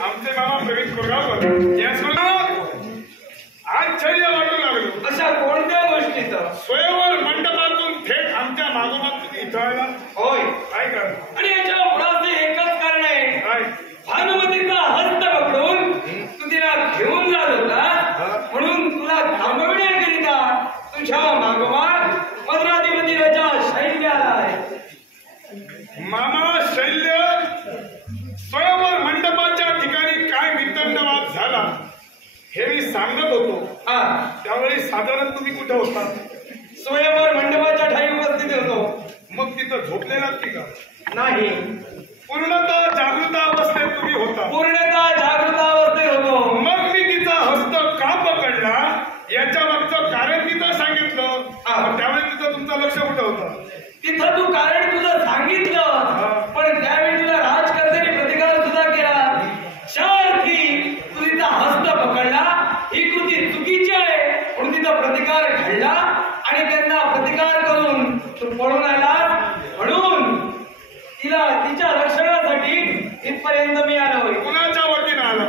आमचे मामा प्रवीण कोरगावकर आश्चर्य वाटू लागलो. अशा कोणत्या गोष्टीचं? स्वयंवर मंडपातून थेट आमच्या मागोमाग तुम्ही इथं आला. होय. काय कारण? आणि याच्या मुळाचे एकच कारण आहे. काय? भानुमतीचा हस्त पकडून तू तिला घेऊन जात होता म्हणून तुला थांबविण्याकरिता तुझ्या मागोमाग मद्राधिपती राजा शैल्य आलाय. मामा शैल्य स्वयंवर मंडपाच्या ठिकाणी काय वितंडवाद झाला हे मी सांगत होतो. त्यावेळी साधारण तुम्ही कुठे होता? स्वयंवर मंडपाच्या ठाई उपस्थित होतो. मग तिथं झोपलेला की का? नाही, पूर्णतः जागृत अवस्थेत तुम्ही होता. पूर्णतः जागृत अवस्थेत होतो. मग मी तिचा हस्त का पकडला याच्या मागचं कारण तिथं सांगितलं. त्यावेळी तिथं तुमचं लक्ष कुठं होतं? तिथं तू कारण तुझं सांगितलं पण त्यावेळी तुला राजकर्त्यांनी प्रतिकार सुद्धा केला. शार्थी तू तिचा हस्त पकडला ही कृती चुकीची आहे म्हणून तिचा प्रतिकार घडला आणि त्यांना प्रतिकार करून तू पळून आला. म्हणून तिला तिच्या रक्षणासाठी इथपर्यंत मी आलोय. कुणाच्या वतीनं आला?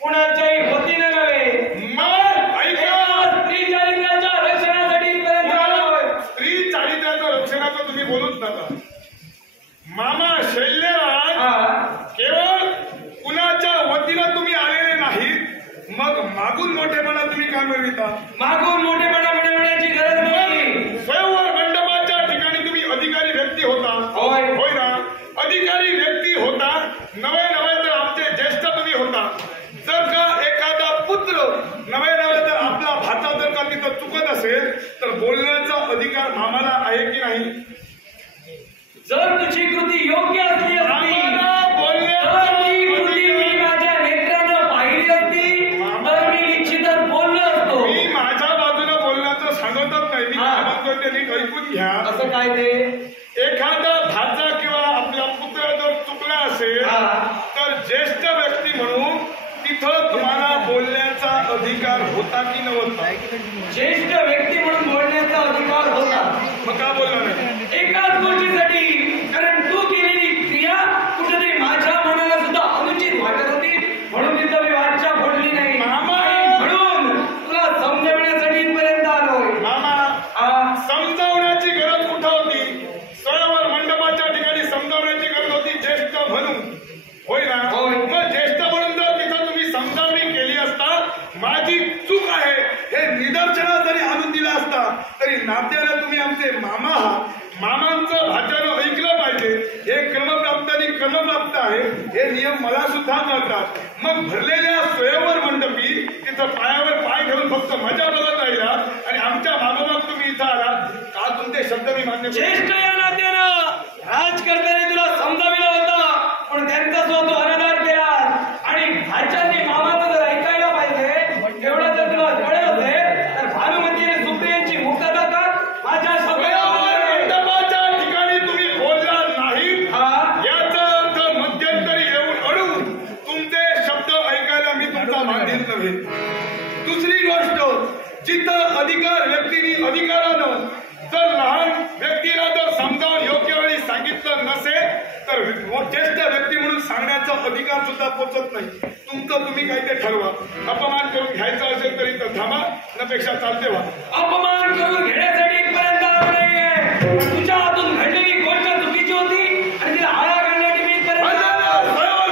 कुणाच्याही वतीनं नव्हे. मग ऐका, स्त्री चारित्र्याच्या रक्षणासाठी इथपर्यंत आलोय. स्त्री चारित्र्याचं रक्षणाचं तुम्ही बोलूच नका. मामा शैल्यराज केवळ कुणाच्या वतीनं तुम्ही आलेले नाहीत, मग मागून मोठेपणा तुम्ही का मिळविता? मागून मोठेपणा मिळवण्याची गरज नाही. स्वयंवर मंडपाच्या ठिकाणी तुम्ही अधिकारी व्यक्ती होता. होय होय ना? अधिकारी व्यक्ती होता. नवे नवे तर आमचे ज्येष्ठ तुम्ही होता. जर का एखादा पुत्र नवे नवे तर आपला भाचा जर का तिथं चुकत असेल तर बोलण्याचा अधिकार आम्हाला आहे की नाही? जर तुझी कृती योग्य असली असती, मी माझ्या नेत्रानं पाहिली असती तर मी निश्चितच बोललो असतो. मी माझ्या बाजूने बोलण्याचं सांगतच नाही. मी म्हणतोय ते नीट ऐकून घ्या. असं काय ते? एखादा भाचा किंवा आपला पुत्र जर चुकला असेल तर ज्येष्ठ व्यक्ती म्हणून तिथं तुम्हाला बोलण्याचा अधिकार होता की नव्हता? ज्येष्ठ व्यक्ती म्हणून बोलण्याचा अधिकार होता. मग का बोलला नाही? एकाच गोष्टीसाठी, कारण तू केलेली क्रिया कुठेतरी माझ्या मनाला सुद्धा अनुचित वाटत होती म्हणून तिथं मी वाचा फोडली नाही. म्हणून तुला समजवण्यासाठी इथपर्यंत आलोय. मामा, समजावण्याची गरज कुठं होती? स्वयंवर मंडपाच्या ठिकाणी समजावण्याची गरज होती ज्येष्ठ म्हणून. होय ना? मग ज्येष्ठ म्हणून जर तिथं तुम्ही समजावणी केली असता, माझी चूक आहे हे निदर्शनास जरी आणून दिला असता तरी नात्यानं तुम्ही आमचे मामा आहात. मामांचं भाच्यानं ऐकलं पाहिजे. हे क्रमप्राप्त आणि क्रमप्राप्त आहे हे नियम मला सुद्धा कळतात. मग भरलेल्या स्वयंवर मंडपी तिथं पायावर पाय ठेवून फक्त मजा बघत राहिला आणि आमच्या मागोमाग तुम्ही इथं आलात का? तुमचे शब्द मी मान्य. ज्येष्ठ या नात्यानं राजकर्त्याने तुला समजाविलं होतं पण त्यांचा स्वतः अनादर केला आणि भाच्याने मामाचं जर ऐकायला पाहिजे एवढं जर तुला कळलं असेल तर भानुमतीने सुप्रियांची मुक्तता कर. माझ्या मंडपाच्या ठिकाणी तुम्ही बोलला नाही याचा अर्थ मध्यंतरी येऊन अडून तुमचे शब्द ऐकायला मी तुमचा मागील नव्हे. दुसरी गोष्ट, जिथं अधिकार व्यक्तीने अधिकारानं जर लहान व्यक्तीला जर समजावून योग्य वेळी सांगितलं नसेल तर ज्येष्ठ व्यक्ती म्हणून सांगण्याचा अधिकार सुद्धा पोचत नाही. तुमचं तुम्ही काही ते ठरवा. अपमान करून घ्यायचा असेल तरी तर थांबा, त्यापेक्षा चालते व्हा. अपमान करून घेण्यासाठी इथपर्यंत आलो नाहीये. तुझ्या हातून घडलेली गोष्ट चुकीची होती आणि तिला आळा घालण्यासाठी मी इथपर्यंत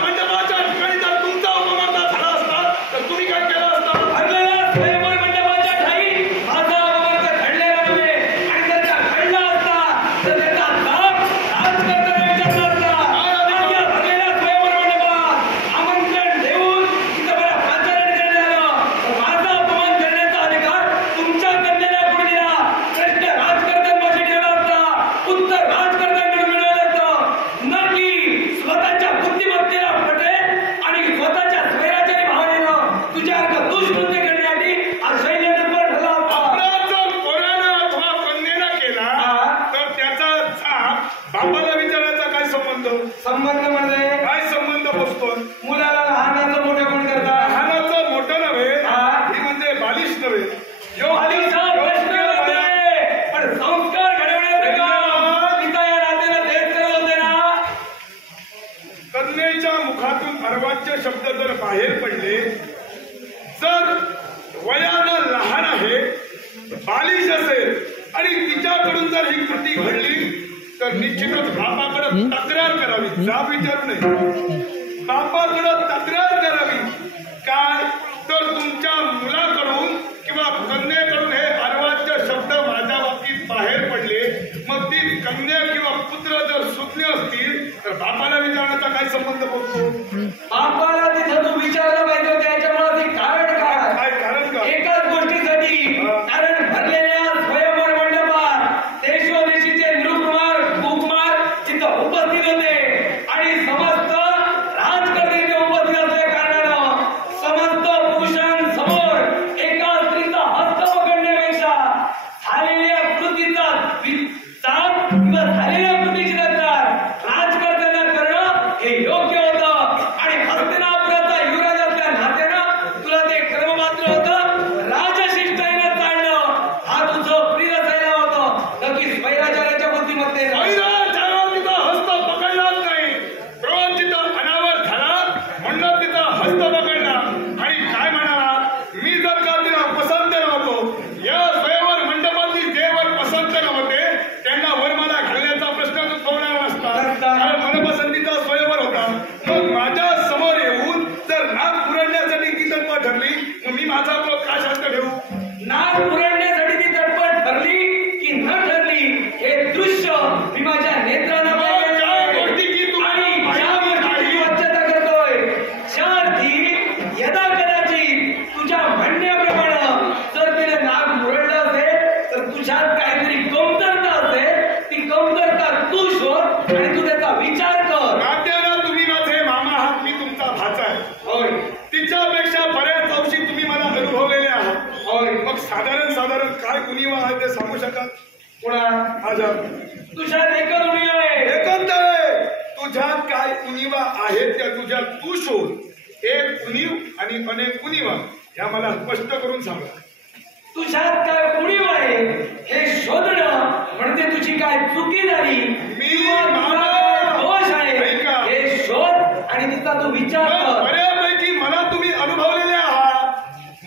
मंडपाच्या ठिकाणी जर तुमचा अपमान झाला असता तर तुम्ही काय केलं असतं? भरलेल्या स्वयंवर मंडपाच्या ठाई माझा अपमान तर घडलेला नव्हे आणि जर का घडला असता तर त्याचा लाभ राजकर्त्याने विचारला असता. भरलेल्या स्वयंवर मंडपात आमंत्रण देऊन तिथं मला प्रचारण करण्यात आलं. माझा अपमान करण्याचा तर निश्चितच बापाकडे तक्रार करावी, जाब विचारू नये. बापाकडे तक्रार करावी. काय तर तुमच्या मुलाकडून किंवा कन्येकडून हे अर्वाच्य शब्द माझ्या बाबतीत बाहेर पडले, मग ती कन्या किंवा पुत्र जर सुज्ञ असतील तर बापाला विचारण्याचा काय संबंध पडतो? बापाला तिथं तू विचारलं पाहिजे होतं, याच्यामुळे ते कारण काय कारण का? एकाच गोष्टीसाठी, कारण भरलेल्या स्वयंवर मंडपात देशोदेशीचे निरुकुमार कुकुमार तिथं उपस्थित होते आणि समस्त राजकर्ते उपस्थित असल्या कारणानं समस्त पुरुषांसमोर एका स्त्रीचा हस्त पकडण्यापेक्षा झालेल्या कृतीचा साप किंवा झालेल्या कृतीची तक्रार राजकर्त्यांना करणं हे योग्य होतं. आणि हस्तिनापुराचा युवराज असल्या नात्यानं तुला ते कर्ममात्र होतं. राजशिष्टाईनं चालणं हा तुझं प्रिय असायला होतं, नक्की स्वैराचार्याच्या बुद्धिमत्तेनं. स्वैराचार्यानं तिचा हस्त पकडलाच नाही, द्रोण तिथं अनावर झाला म्हणून तिचा हस्त पकडला. आणि काय म्हणाला, मी जर का तिला पसंत नव्हतो, या स्वयंवर मंडपातील जे वर पसंत नव्हते त्यांना वर मला घालण्याचा प्रश्न उद्भवणार नसता, कारण मनपसंतीचा स्वयंवर होता. मग माझ्या समोर येऊन जर नाक पुरडण्यासाठी ती तत्पर ठरली, मग मी माझा क्रोध का शांत ठेवू? नाक पुरडण्यासाठी ती तटपट ठरली की न ठरली हे दृश्य मी माझ्या नेत्रानं पाहिलं. ज्या गोष्टी की तुम्हाला आणि ज्या माहिती गोष्टीची नाही, वाच्यता करतोय, ज्या अर्थी यदा कदाचित तुझ्या म्हणण्याप्रमाणे जर तिने नाक मुरडलं असेल तर तुझ्यात काहीतरी कमतरता असेल, ती कमतरता तू शोध आणि तू त्याचा विचार कर. नात्यानं तुम्ही माझे मामा आहात, मी तुमचा भाचा आहे. होय तिच्यापेक्षा बऱ्याच अंशी तुम्ही मला अनुभवलेले आहात. होय. मग साधारण काय उणीवा आहे ते सांगू शकाल? पुन्हा माझ्या तुझ्यात एकच उणीव आहे. एकंदर आहे, तुझ्यात काय उणीवा आहेत त्या तुझ्यात तू शोध. एक उणीव आणि अनेक उणीवा ह्या मला स्पष्ट करून सांगा. तुझ्यात काय उणीव आहे हे शोधणं म्हणजे तुझी काय चुकी झाली, किंवा तुझा काय दोष आहे ऐका. हे शोध आणि तिचा तू विचार मग कर. बऱ्यापैकी मला तुम्ही अनुभवलेले आहात,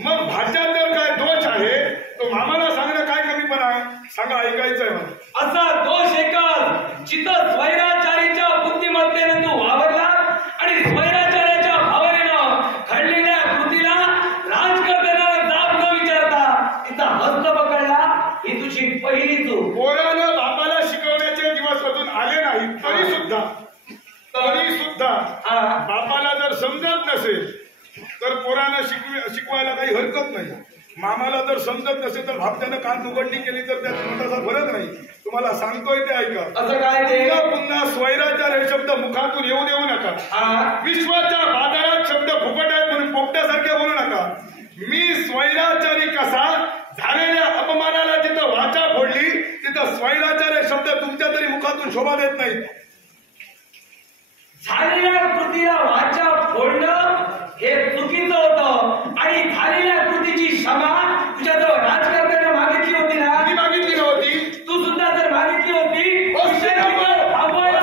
मग भाच्यात जर काय दोष आहे तो मामाला सांगणं काय कमीपणा आहे? सांगा, ऐकायचंय मला. असा दोष एकच जिथं स्वैराचार्याच्या बुद्धिमत्तेनं तू वावरला आणि स्वैराचार्याच्या भावनेनं घडलेल्या कृतीला राजकर्त्यांना जाब न विचारता तिचा हस्त पकडला, ही तुझी पहिली चूक. पोरानं बापाला शिकवण्याचे दिवस अजून आले नाही तरी सुद्धा बापाला जर समजत नसेल तर पोरानं शिकवायला काही हरकत नाही. मामाला जर समजत नसेल तर भापट्यानं कान उघडणी केली तर त्यात मोठासा फरक नाही. तुम्हाला सांगतोय ते ऐका. असं काय ते? पुन्हा स्वैराचार हे शब्द मुखातून येऊ देऊ नका. विश्वाच्या बाजारात शब्द फुकट आहेत म्हणून पोपट्यासारखे बोलू नका. मी स्वैराचारी कसा झालेल्या अपमानाला जिथं वाचा फोडली तिथं स्वैराचार हे शब्द तुमच्या तरी मुखातून शोभा देत नाही. झालेल्या कृतीला वाचा फोडणं हे चुकीचं होतं आणि झालेल्या कृतीची क्षमा तुझ्याजवळ राजकर्त्यानं मागितली होती ना? मी मागितली नव्हती. तू सुद्धा जर मागितली होती थांबवायला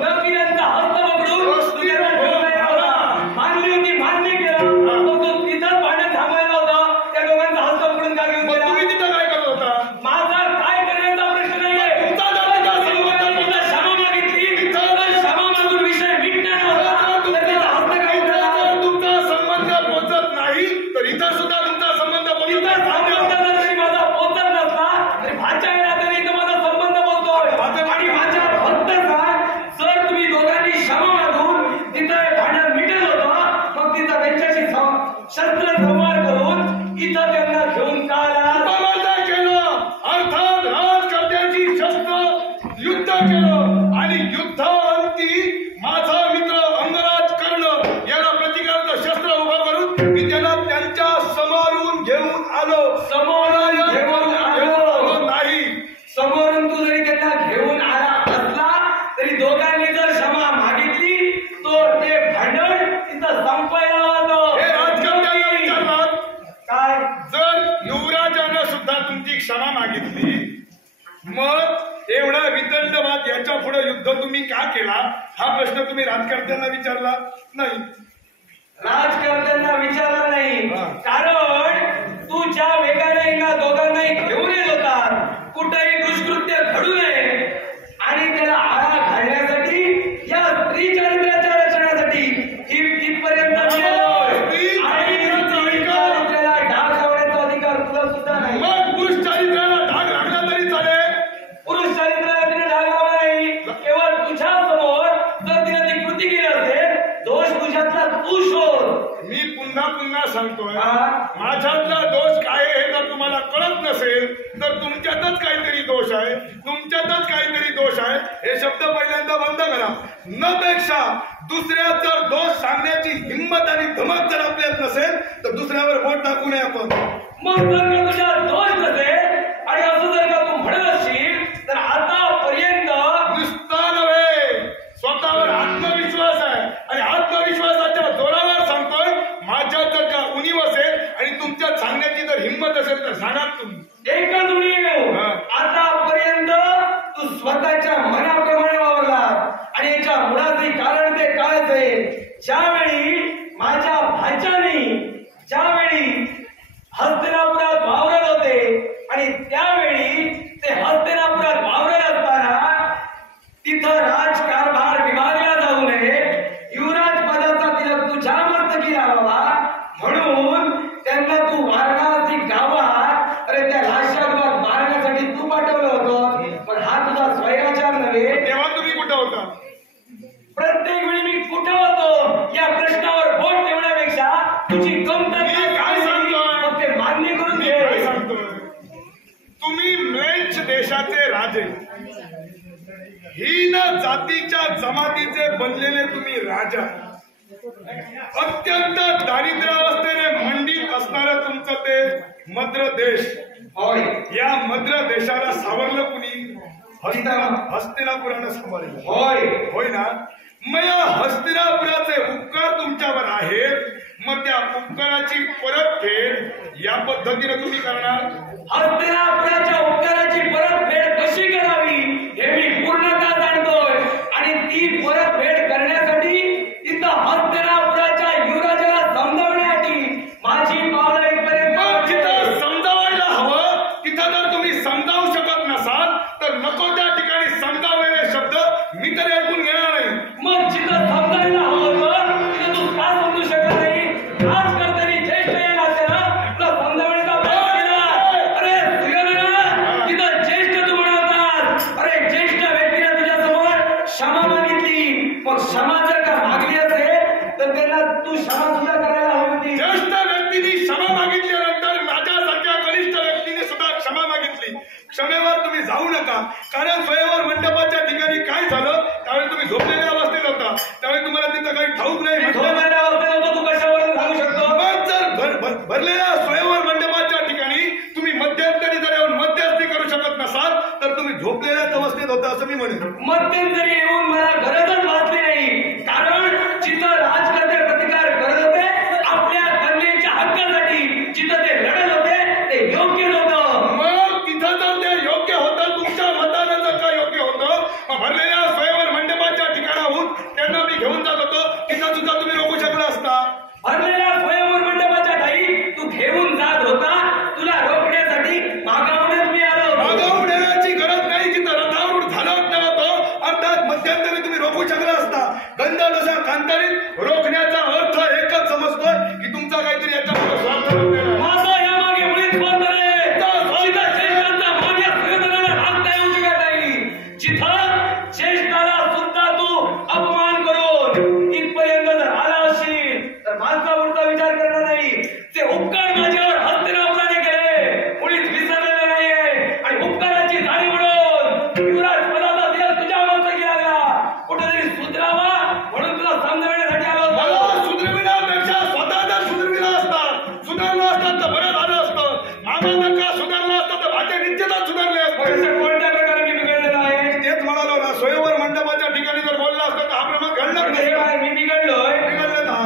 नक्की त्यांचा हस्त पकडून तुझ्याला ठेवायला होता. मानली होती, मान्य केलं, मग तू तिथं भांडण थांबवायला होता. त्या दोघांचा हस्त पकडून का घेऊन गेला? तुम्ही तिथं काय करत होता? माझा काय करण्याचा प्रश्न नाहीये. तुमचा जर तिथं संबंध तुला क्षमा मागितली तर क्षमा मागून विषय मिटणार नव्हता. तर त्याचा हस्त काय उठला? तुमचा संबंध पोचत नाही तर इथं सुद्धा तुमचा संबंध पोचत इथं संबंध नाही. जरी माझा पोचत नसला तरी भाच्या नात्याने इथं माझा संबंध बोलतोय. आणि माझ्या फक्त सांग, जर तुम्ही दोघांनी क्षमा मागून तिथं हे भांडण मिटेल होतं, मग तिथं त्यांच्याशी शस्त्र संवार करून इथं त्यांना घेऊन का आला? उपमाना केलं, अर्थात राजकर्त्याची शस्त्र युद्ध केलं आणि युद्धांती माझा मित्र अंगराज कर्ण याला प्रतिकाराचं शस्त्र उभं करून मी त्याला त्यांच्या समोरून घेऊन आलो. समोरून घेऊन आलो नाही. समोरून तू जरी त्यांना घेऊन आला असला तरी दोघांनी जर क्षमा मागितली तर ते भांडण तिथं संपायला होतं. हे राजकर्त्यांना विचारतात. काय? जर युवराजानं सुद्धा तुमची क्षमा मागितली, मग एवढा विदंडवाद याच्या पुढे युद्ध तुम्ही का केला हा प्रश्न तुम्ही राजकर्त्यांना विचारला नाही. राजकर्त्यांना विचारलं नाही, हा. कारण तू ज्या वेगाने या दोघांनाही घेऊन येत होता, कुठेही दुष्कृत्य घडू नये आणि सांगतोय हा. माझ्यातला दोष काय आहे हे जर तुम्हाला कळत नसेल तर तुमच्यातच काहीतरी दोष आहे, तुमच्यातच काहीतरी दोष आहे हे शब्द पहिल्यांदा बंद करा. न पेक्षा दुसऱ्याचा दोष सांगण्याची हिंमत आणि धमक जर आपल्यात नसेल तर दुसऱ्यावर बोट टाकू नये आपण. मग जर का तुझ्या दोष नसेल आणि असं जर का तू म्हणत असशील तर आतापर्यंत नुसता नव्हे स्वतःवर आत्मविश्वास आहे आणि आत्मविश्वासाच्या जोरावर सांगतोय माझ्यात जर का उणीव असेल आणि तुमच्यात सांगण्याची जर हिंमत असेल तर सांगा तुम्ही. एकच उणीव. आतापर्यंत तू स्वतःच्या मनाप्रमाणे वावरला आणि याच्या मुळाचे कारण ते काय असेल? ज्यावेळी माझ्या भाच्याने ज्यावेळी हस्तिनापुरात वावरत होते आणि त्यावेळी ते हस्तिनापुरात वावरत असताना तिथं राजकारभार विभागला जाऊ नये, युवराज पदाचा तिलक तुझ्या मस्तकी लावावा म्हणून त्यांना तू वारणासी गावात अरे त्या लाशागृहात मारण्यासाठी तू पाठवलं होतं. पण हा तुझा स्वैराचार नव्हे. तेव्हा तुम्ही कुठं होता? प्रत्येक वेळी मी कुठं होतो या प्रश्नावर बोट ठेवण्यापेक्षा तुझी मी काय सांगतोय? मग ते मान्य करून मी काय घे. सांगतोय? तुम्ही फ्रेंच देशाचे राजे, हीन जातीच्या जमातीचे बनलेले तुम्ही राजा, अत्यंत दारिद्र्यावस्थेने मंडित असणारं तुमचं ते मद्र देश. होय. या मद्र देशाला सावरलं कुणी? हस्तिनापुरानं सावरलं. होय. होय ना? मग या हस्तिनापुराचे उपकार तुमच्यावर आहेत, मग त्या उपकाराची परतफेड या पद्धतीने तुम्ही करणार. हस्तिनापुराच्या उपकाराची परतफेड कशी करावी हे मी पूर्णतः जाणतोय आणि ती परतफेड करण्यासाठी तिथं हस्तिनापुराच्या युवराजाला समजावण्यासाठी माझी पावलं इथपर्यंत. जिथं समजावायला हवं तिथं जर तुम्ही समजावू शकत नसाल तर नको त्या ठिकाणी समजावलेले शब्द मी तरी ऐकून घेणार नाही. मग जिथं समजायला हवं होतं तिथं तू का समजू शकत नाही? आज करताना ज्येष्ठ या नात्यानं तुला समजावण्याचा प्रयत्न केला. अरे सुयोधना, तिथं ज्येष्ठ तू म्हणतात. अरे ज्येष्ठ व्यक्तीने तुझ्यासमोर क्षमा मागितली. मग क्षमा जर का मागली असेल तर त्यांना तू क्षमा सुद्धा करायला हवी होती. ज्येष्ठ व्यक्तीने क्षमा मागितल्यानंतर माझ्यासारख्या कनिष्ठ व्यक्तीने सुद्धा क्षमा मागितली. क्षमेवर तुम्ही जाऊ नका, कारण स्वयंवर मंडपाच्या ठिकाणी काय झालं त्यावेळी तुम्ही झोपलेल्या अवस्थेत होता, त्यावेळी तुम्हाला तिथं काही ठाऊक नाही. झोपलेल्या अवस्थेत होतो, तू कशावर सांगू शकतो? मग जर भरलेल्या स्वयंवर मंडपाच्या ठिकाणी तुम्ही मध्यंतरी जर येऊन मध्यस्थी करू शकत नसाल तर तुम्ही झोपलेल्याच अवस्थेत होता असं मी म्हणेन. मध्यंतरी येऊन मला गरजच भासली नाही, कारण जिथं राजकर्ते प्रतिकार करत होते आपल्या कन्येच्या हक्कासाठी, जिथं ते लढत होते ते योग्य होतं. मग तिथं जर ते योग्य होतं, तुमच्या मतानं जर का योग्य होतं, मग भरलेल्या स्वयंवर मंडपाच्या ठिकाणाहून त्यांना मी घेऊन जात होतो, तिथं सुद्धा तुम्ही रोखू शकला असता. भरलेल्या स्वयंवर मंडपाच्या ठाई तू घेऊन जात होता, तुला रोखण्यासाठी मागावण्यात मी आलो. मागावून येण्याची गरज नाही, जिथं रथारूढ झालं नव्हतं अर्थात मध्यंतरी तुम्ही रोखू शकला असता. गंध तसा कांतारीत रोखण्याचा अर्थ एकच समजतोय की तुमचा काहीतरी याच्यामध्ये स्वार्थ नव्हता. माझा यामागे मुळीच स्वार्थ नाही. जिथं ज्येष्ठांचा मान या सुयोधनाला राखता येऊ शकत नाही, जिथं ज्येष्ठाला सुद्धा तू अपमान करून इथपर्यंत जर आला असशील तर माझा पुढचा विचार करणार नाही. ते उपकार माझ्यावर हस्तिनापुराने केले मुळीच विसरलेले नाहीये आणि उपकाराची जाणीव म्हणून युवराज पदाचा दिवस तुझ्या मस्तकी लागला. कुठेतरी सुधरावा म्हणून तुला समजवण्यासाठी आलो होतो. मला सुधरविण्यापेक्षा स्वतः जर सुधरविला असतात, सुधारलं असतात तर बरं झालं असतं. मामा जर का सुधारलं असतं तर भाज्या निश्चितच सुधारले असते. पैसे कोणत्या प्रकारे मी बिघडलेला आहे? तेच म्हणालो ना, स्वयंवर मंडपाच्या ठिकाणी जर बोलला असतं तर हा प्रमाण घडला पण हे काय मी बिघडलोय? बिघडलं ना.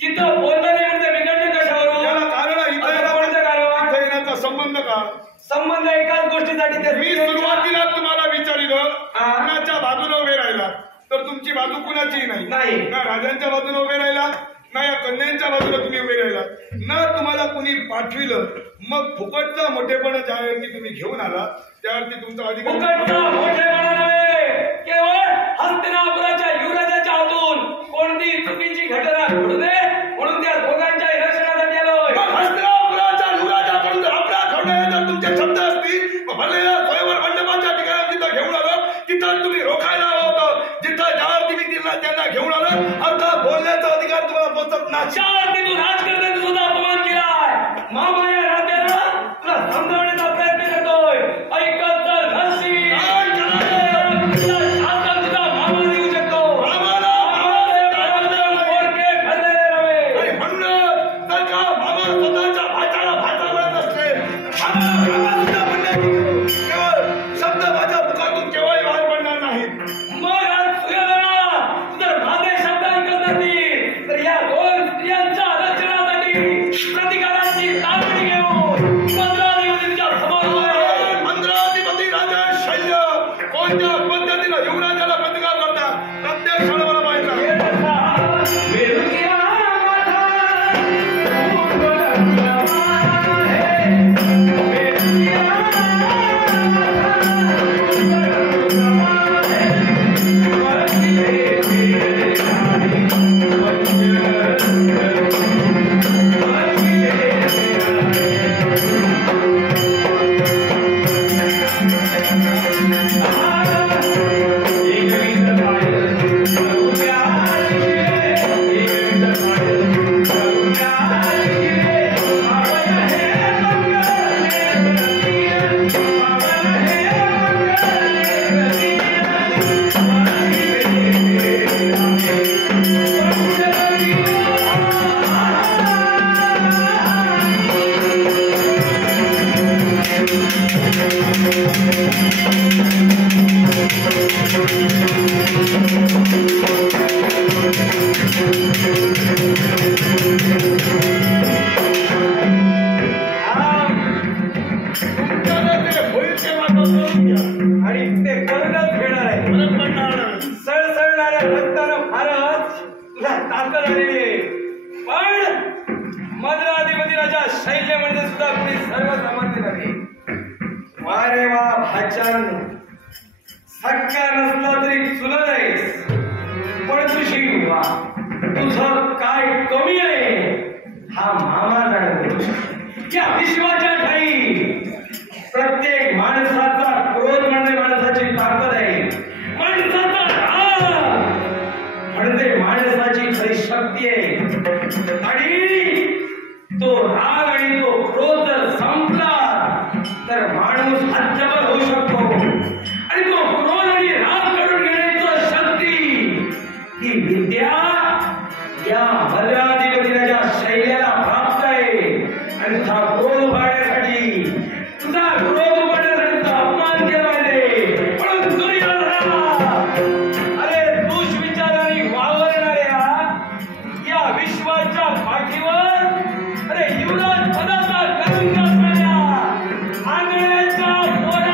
तिथं बोललं नाही म्हणजे बिघडलं कशावरून? याला कारण कोणतं कारण? इथं येण्याचा संबंध का? संबंध एकाच गोष्टीसाठी ते मी सुरुवातीला तुम्हाला विचारिलं हा. कुणाच्या बाजूने उभे राहिला तर तुमची बाजू कुणाचीही नाही. नाही. ना राजांच्या बाजूने उभे राहिला ना या कन्यांच्या बाजूला तुम्ही उभे राहिला, ना तुम्हाला कुणी पाठविलं. मग फुकटचा मोठेपणा ज्यावेळी तुम्ही घेऊन आला त्यावरती तुमचा अधिकार. फुकटचा मोठेपणा नव्हे, केवळ हस्तिनापुराच्या युवराजाच्या हातून कोणती चुकीची घटना घडू नये म्हणून त्या दोघांच्या रक्षणासाठी आलोय. हस्तिनापुराच्या युवराजाकडून जर अपराध होणे जर तुमचे शब्द असतील, भरलेल्या स्वयंवर मंडपाच्या ठिकाणी तिथं घेऊन आलं, तिथं तुम्ही रोखायला हवं होतं. जिथं ज्यावरती मी त्यांना घेऊन आलं, अर्थात बोलण्याचा अधिकार तुम्हाला पोचत नाही. ज्यावरती तू राजकारणात सुद्धा राजाची ताबडी घेऊन मंत्राधिपतीच्या समोर आले. मंत्राधिपती राजा शल्य कोणत्या पद्धतीनं युवराजाला प्रतिकार करतात प्रत्येक क्षणाला पाहिजे. आणि ते परतच घेणार आहे. सळसळणाऱ्या रक्तानं फारच तुला ताकद आलेली आहे. पण मंत्राधिपती राजा शैल्यमध्ये सुद्धा कोणी सर्वसामान्य नाही. वा रे वा भाच्यान सख्या नसला तरी चुलत आहेस, पण तुझी वा तुझं काय कमी आहे हा मामा जाणतो. या विश्वाच्या ठाई प्रत्येक माणसाचा क्रोध म्हणजे माणसाची ताकद आहे. माणसाचा राग म्हणजे माणसाची खरी शक्ती आहे. आणि तो राग आणि तो क्रोध जर संपला तर माणूस हद्दपार होऊ शकतो. आणि तो क्रोध आणि राग काढून घेण्याची शक्ती ही विद्या या मंत्राधिपतीच्या शैल्याला प्राप्त आहे. आणि तुझा क्रोध पाहण्यासाठी तुझा क्रोध पाहण्यासाठी तुझा अपमान केला पाहिजे. म्हणून दुर्योधना, अरे दुष विचाराने वावरणाऱ्या या विश्वाच्या पाठीवर अरे युवराज पदाचा कलंक असणाऱ्या आंधळ्याच्या पोरा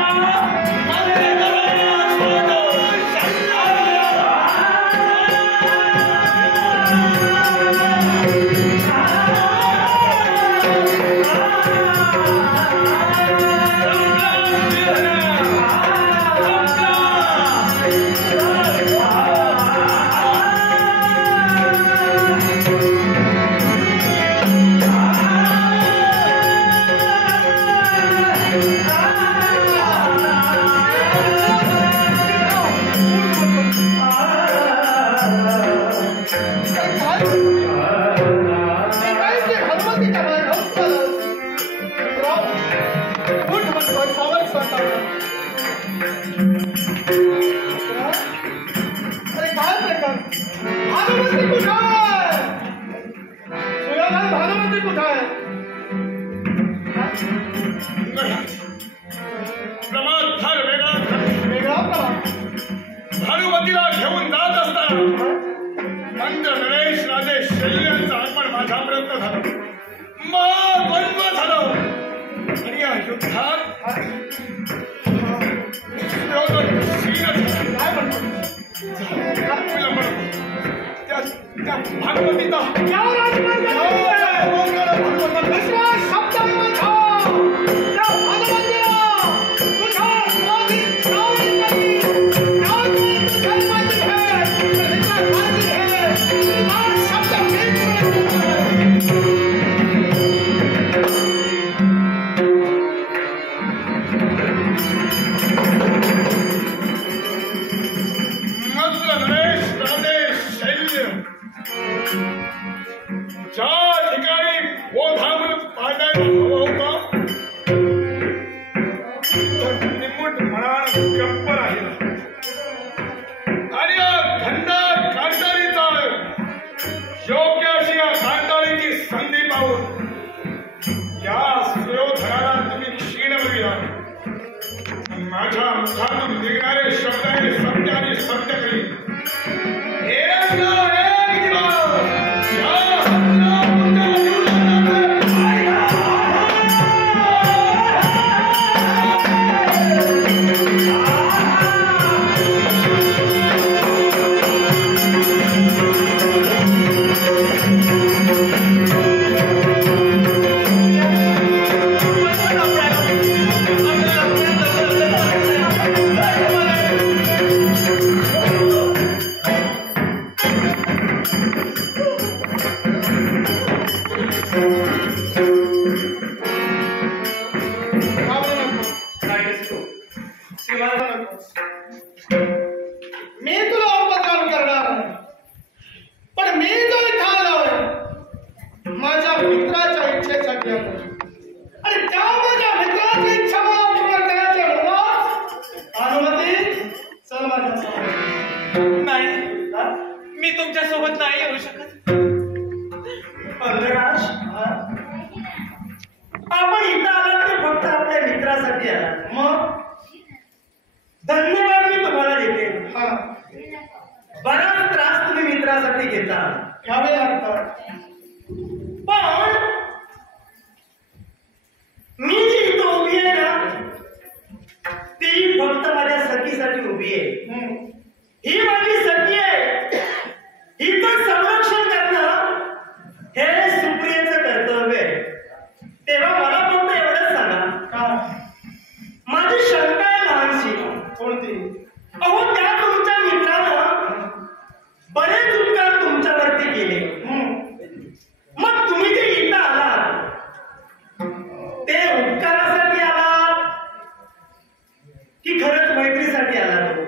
भानुमतीला घेऊन जात असताना मंत्र नरेश राजे शैल्यांचा अर्पण माझ्यापर्यंत झालं. द्वंद्व झालं. आणि या युद्धात भानुमतीचा करण्यासाठी आलो आणि त्या माझ्या मित्राची इच्छा मला पूर्ण करायची म्हणून अनुमती चल माझ्या नाही, मी तुमच्या सोबत नाही येऊ शकत. अंगराज, आपण इथं आलात ते फक्त आपल्या मित्रासाठी आलात. मग धन्यवाद मी तुम्हाला देते. बराच त्रास तुम्ही मित्रासाठी घेता, घ्यावे लागतात. पण मी जी इथं उभी आहे ना, ती फक्त माझ्या सखीसाठी उभी आहे. ही माझी सखी आहे. हिचं संरक्षण करणं हे सुप्रियेचं कर्तव्य आहे. तेव्हा मला फक्त एवढंच सांगा, माझी शंका आहे लहानशी. कोणती? अहो, त्या तुमच्या मित्रानं बरेच उपकार तुमच्यावरती केले. मग तुम्ही जे इथं आलात ते उपकारासाठी आलात की खरंच मैत्रीसाठी आलात?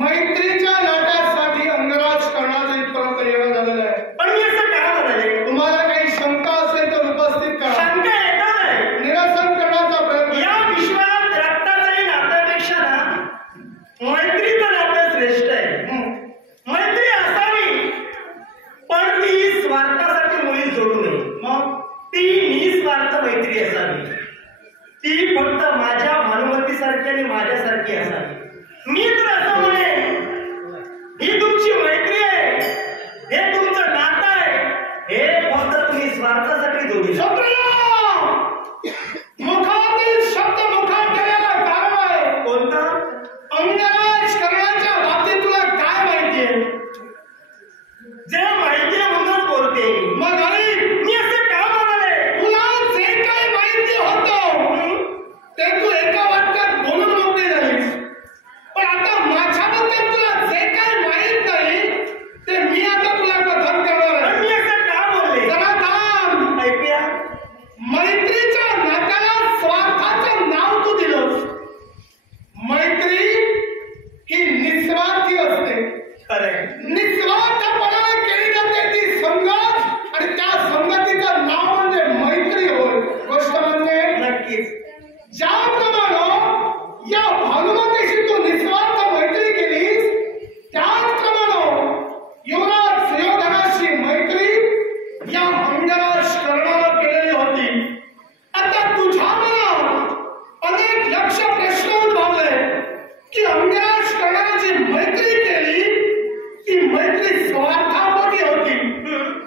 मैत्रीच्या नाट्यासाठी अंगराज करण्याचं इथपर्यंत येणं झालेलं आहे. पण मी असं काय म्हणाले, तुम्हाला काही शंका असेल तर उपस्थित करा. शंका येणार नाही. निरसन करण्याचा प्रयत्न. या विश्वात रक्ताच्याही नात्यापेक्षा ना मैत्रीचं नातं श्रेष्ठ आहे. मैत्री असावी, पण ती स्वार्थासाठी मुळी जोडू नये. मग ती निस्वार्थ मैत्री असावी. ती फक्त माझ्या भानुमतीसारखी आणि माझ्यासारखी असावी. मी तर असं म्हणेन, ही तुमची मैत्री आहे, हे तुमचं नातं आहे, हे फक्त तुम्ही स्वार्थासाठी जोडू शकता. मुखातील शब्द मुखात ठेवायला कारण आहे. कोणता? अंगराज करण्याच्या बाबतीत तुला काय माहितीये? जे माहिती आहे म्हणूनच बोलते. मग आई, मी असं का म्हणाले? तुला जे काही माहिती होतं ते तू एका वाक्यात बोलून मोकळी झालीस. पण आता माझ्याबद्दल तुला जे काही माहित नाही ते मी आता तुला कथन करणार आहे. मी असं का बोलले? जरा थांब. ऐकूया. मैत्रीच्या नात्याला स्वार्थाचं नाव तू दिलंस. मैत्री ही निस्वार्थी असते. खरंय. निस्वार्थपणाने केली जाते ती संगत आणि त्या संगतीचं नाव म्हणजे मैत्री होय. गोष्ट म्हणजे नक्कीच. ज्याप्रमाणे या भानुमतीशी तू निस्वार्थ मैत्री केलीस, त्याचप्रमाणे युवराज सुयोधनाशी मैत्री या अंगराज कर्णाला केलेली होती. आता तुझ्या मनात अनेक लक्ष प्रश्न उद्भवले की अंगराज कर्णाची मैत्री केली, ती मैत्री स्वार्थापोटी होती.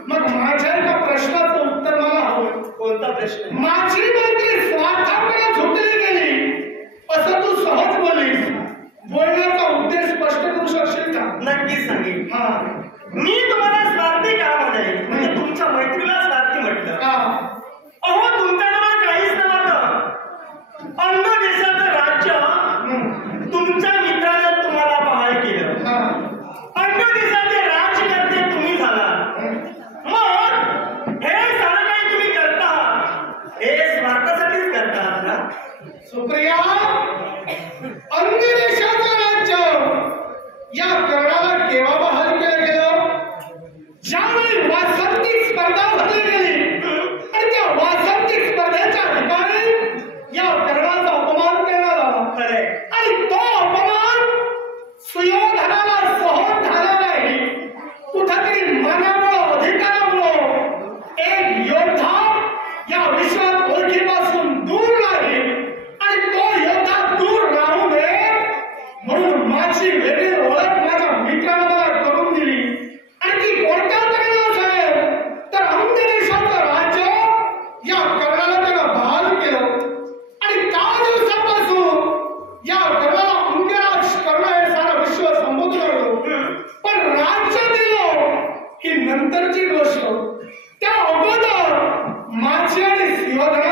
मग माझ्या एका प्रश्नाचं उत्तर मला हवं. कोणता प्रश्न? माझी मैत्री स्वार्थाकडे झुकली गेली असं तू सहज बोललीस. बोलण्याचा उद्देश स्पष्ट करू शकशील का? नक्कीच सांगेन. मी तुम्हाला स्वार्थी का म्हणाले? म्हणजे तुमच्या मैत्रीला स्वार्थी म्हटलं. का? अहो, तुमच्याजवळ काहीच नव्हतं. अन्य देशाचं राज्य तुमच्या मित्रानं तुम्हाला बहाल केलं. अन्य देशाचे राजकर्ते तुम्ही झाला. मग हे सारं काही तुम्ही करता हे स्वार्थासाठीच करता ना? सुप्रिया, अन्य देशाचं राज्य या कर्णाला केव्हा बहाल केलं गेलं? ज्यावेळी वासंतिक स्पर्धा भरली गेली आणि त्या वासंतिक स्पर्धेच्या ठिकाणी या कर्णाचा अपमान करण्यात आला. खरंय. आणि तो अपमान सुयोधनाला सहन झाला नाही. कुठेतरी मनामुळं, अधिकारामुळं एक योद्धा या विश्वात ओळखीपासून दूर नाही आणि तो योद्धा दूर राहू नये म्हणून माझी वेगळी ओळख माझ्या मित्रानं मला करून दिली. आणि ती कोणत्या तऱ्हेने असेल तर अन्य देशाचं राज्य या कर्णाला त्यानं बहाल केलं. आणि त्या दिवसापासून या कर्णाला अंगराज कर्ण हे सारं विश्व संबोधू लागलो. पण राज्य दिलं ही नंतरची गोष्ट. त्या अगोदर माझी आणि सुयोधना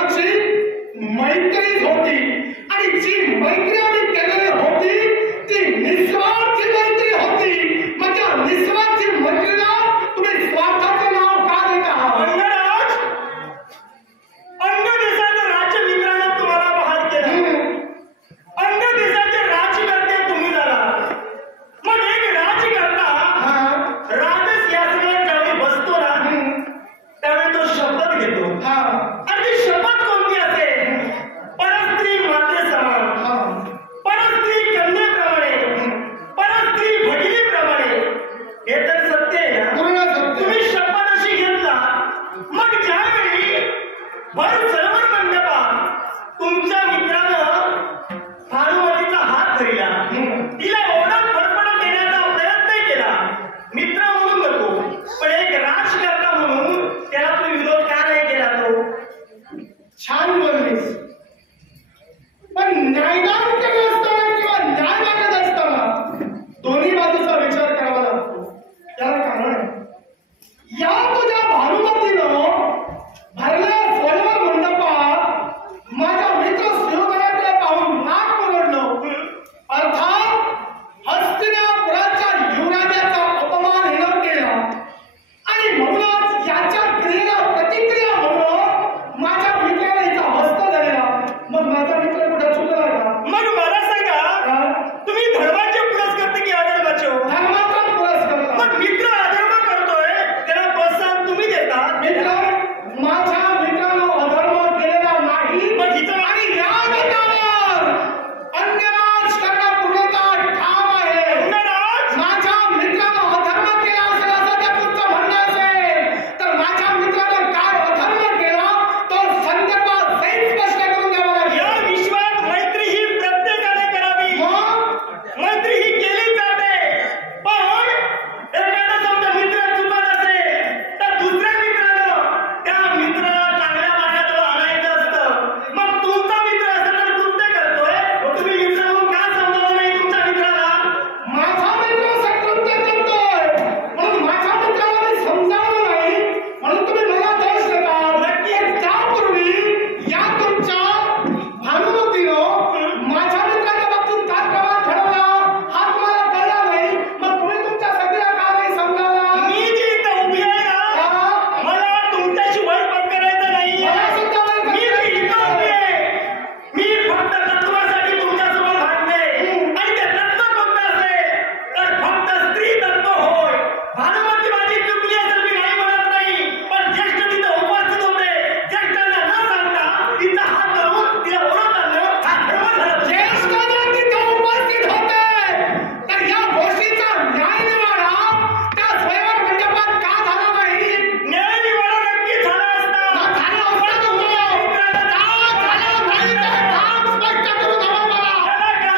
तुमच्या मित्रानं भानुमतीचा हात धरला, तिला ओढत फडफडत देण्याचा प्रयत्न केला. मित्र म्हणून नको, पण एक राजकर्ता म्हणून त्याला तू विरोध का नाही केला? तो छान बोललीस, पण न्यायदान केलं असताना किंवा न्याय मागत असताना दोन्ही बाजूचा विचार करावा लागतो. त्याला कारण आहे. या तुझ्या भानुमतीनं भरल्या स्वयंवर मंडपात माझ्या मित्र सुयोधनाकडे पाहून नाक पकडलं. अर्थात हस्तिनापुराच्या युवराजाचा अपमान हिनं केला आणि म्हणूनच याच्या क्रियेला प्रतिक्रिया म्हणून माझ्या मित्राने हिचा हस्त धरला. मग माझा मित्र कुठे चुकला का? मग मला सांगा, तुम्ही धर्माचे पुरस्कार की अधर्माचे? धर्माचा पुरस्कार. मग मित्र अधर्म करतोय, त्याला प्रोत्साहन तुम्ही देतात. मित्र, माझ्या मित्रानं अधर्म केलेला नाही, पण हिचं आणि या मित्रावर अन्यराज करण्यापूर्वीचा ठाम आहे. अन्यराज? माझ्या मित्रानं अधर्म केला असेल असं जर तुमचं म्हणणं असेल, तर माझ्या मित्रानं काय अधर्म केला तो संदर्भात सहित स्पष्ट करून द्यावा लागेल. या विश्वात मैत्री ही प्रत्येकाने करावी. मैत्री ही केली जाते, पण एखादा समजा मित्र चुकत असेल तर दुसऱ्या मित्रानं त्या मित्राला चांगल्या मार्गावर आणायचं असतं. मग तुमचा मित्र असेल तर कृत्य करतोय, मग तुम्ही मित्र म्हणून का समजावलं नाही तुमच्या मित्राला? माझा मित्र सकृत्य करतोय म्हणून माझ्या मित्राला मी समजावलं नाही म्हणून तुम्ही मला दोष देता. नक्कीच त्यापूर्वी या तुमच्या भानुमतीनं माझ्या मित्राच्या बाबतीत काय प्रवास घडवला हा तुम्हाला कळला नाही. मग तुम्ही तुमच्या सगळ्या का नाही समजावला? मी जी इथं उभी आहे ना, मला तुमच्याशी वैर करायचं नाहीये. मला सुद्धा वैर मी जी इथं उभी आहे, मी फक्त तत्वासाठी तुमच्यासमोर भांडते. आणि ते तत्व कोणतं असेल तर फक्त स्त्री तत्व होय. भानुमती माझी चुकली असेल, मी नाही म्हणत नाही, पण ज्येष्ठ तिथं उपस्थित होते, ज्येष्ठांना न सांगता तिचा हात धरून तिला ओढत आणलं, हा धर्म झाला. ज्येष्ठ जर तिथं उपस्थित होते तर या गोष्टीचा न्याय निवाडा त्या स्वयंवर मंडपात का झाला नाही? न्याय निवाडा नक्की झाला असता. झालं असतं तुम्हाला. का झालं नाही ते काम स्पष्ट करून हवं मला.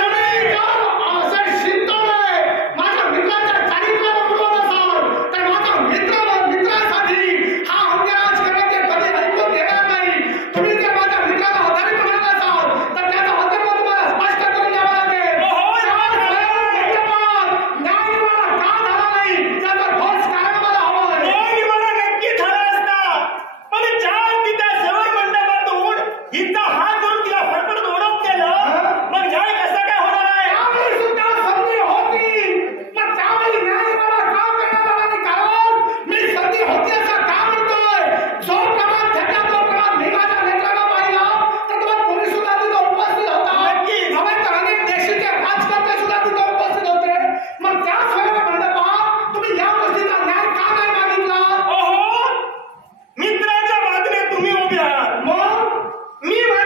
तुम्ही जर असं शिंतोडे माझ्या मित्राच्या चारित्र्यावर बोलत असाल तर माझा मित्रासाठी हा अंगराज करण्याचे कधी ऐकून घेणार नाही. तुम्ही जर माझ्या मित्राला अधर्म म्हणत असाल तर त्याचा अधर्म तुम्हाला स्पष्ट करून द्यावा लागेल. न्याय निवाडा का झाला नाही त्याचा ठोस कारण मला हवं आहे. न्याय निवाडा नक्की झाला असता, पण चार तिच्या सवर मंडपातून हिचा हात धरून तिला फडफडत ओढत केलं, मग न्याय कसा काय होणार आहे? त्यावेळी सुद्धा संधी होती, मग त्यावेळी न्याय निवाडा का करण्यात आला नाही? कारण मी संधी होती असं का म्हणतोय? जो प्रमाण घेतला तो प्रमाण मी माझ्या लेकराला पाहिला तर तुम्हाला पोलीस सुद्धा तिथं उपस्थित होता. नक्कीच. नव्हे तर अनेक देशीचे राजकर्ते सुद्धा तिथं उपस्थित होते. मग त्या स्वयं मंडपात तुम्ही या गोष्टीचा न्याय का नाही मागितला? ओहो, मित्राच्या बाजूने तुम्ही उभे आहात, मग मी माझ्या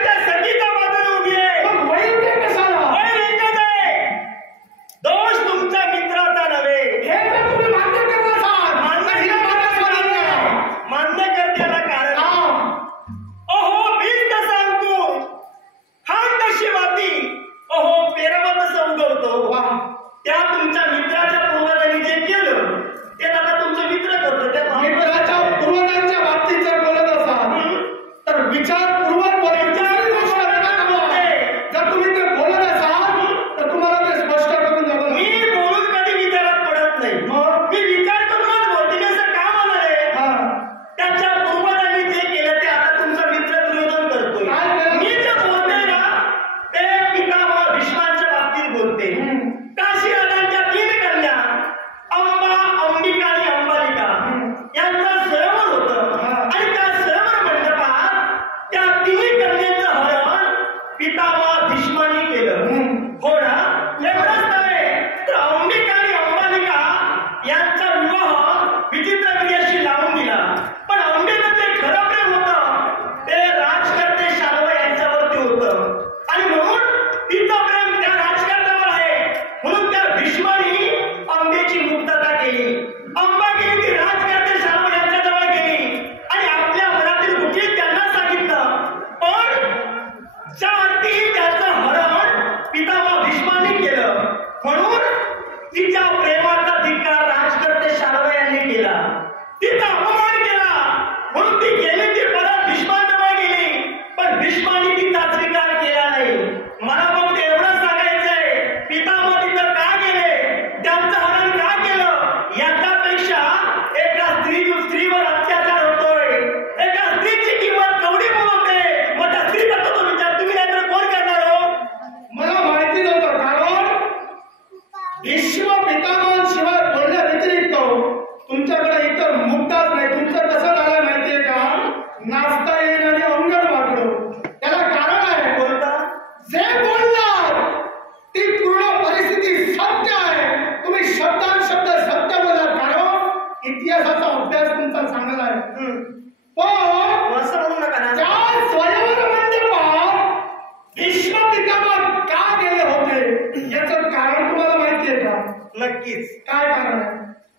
नक्कीच. काय कारण आहे?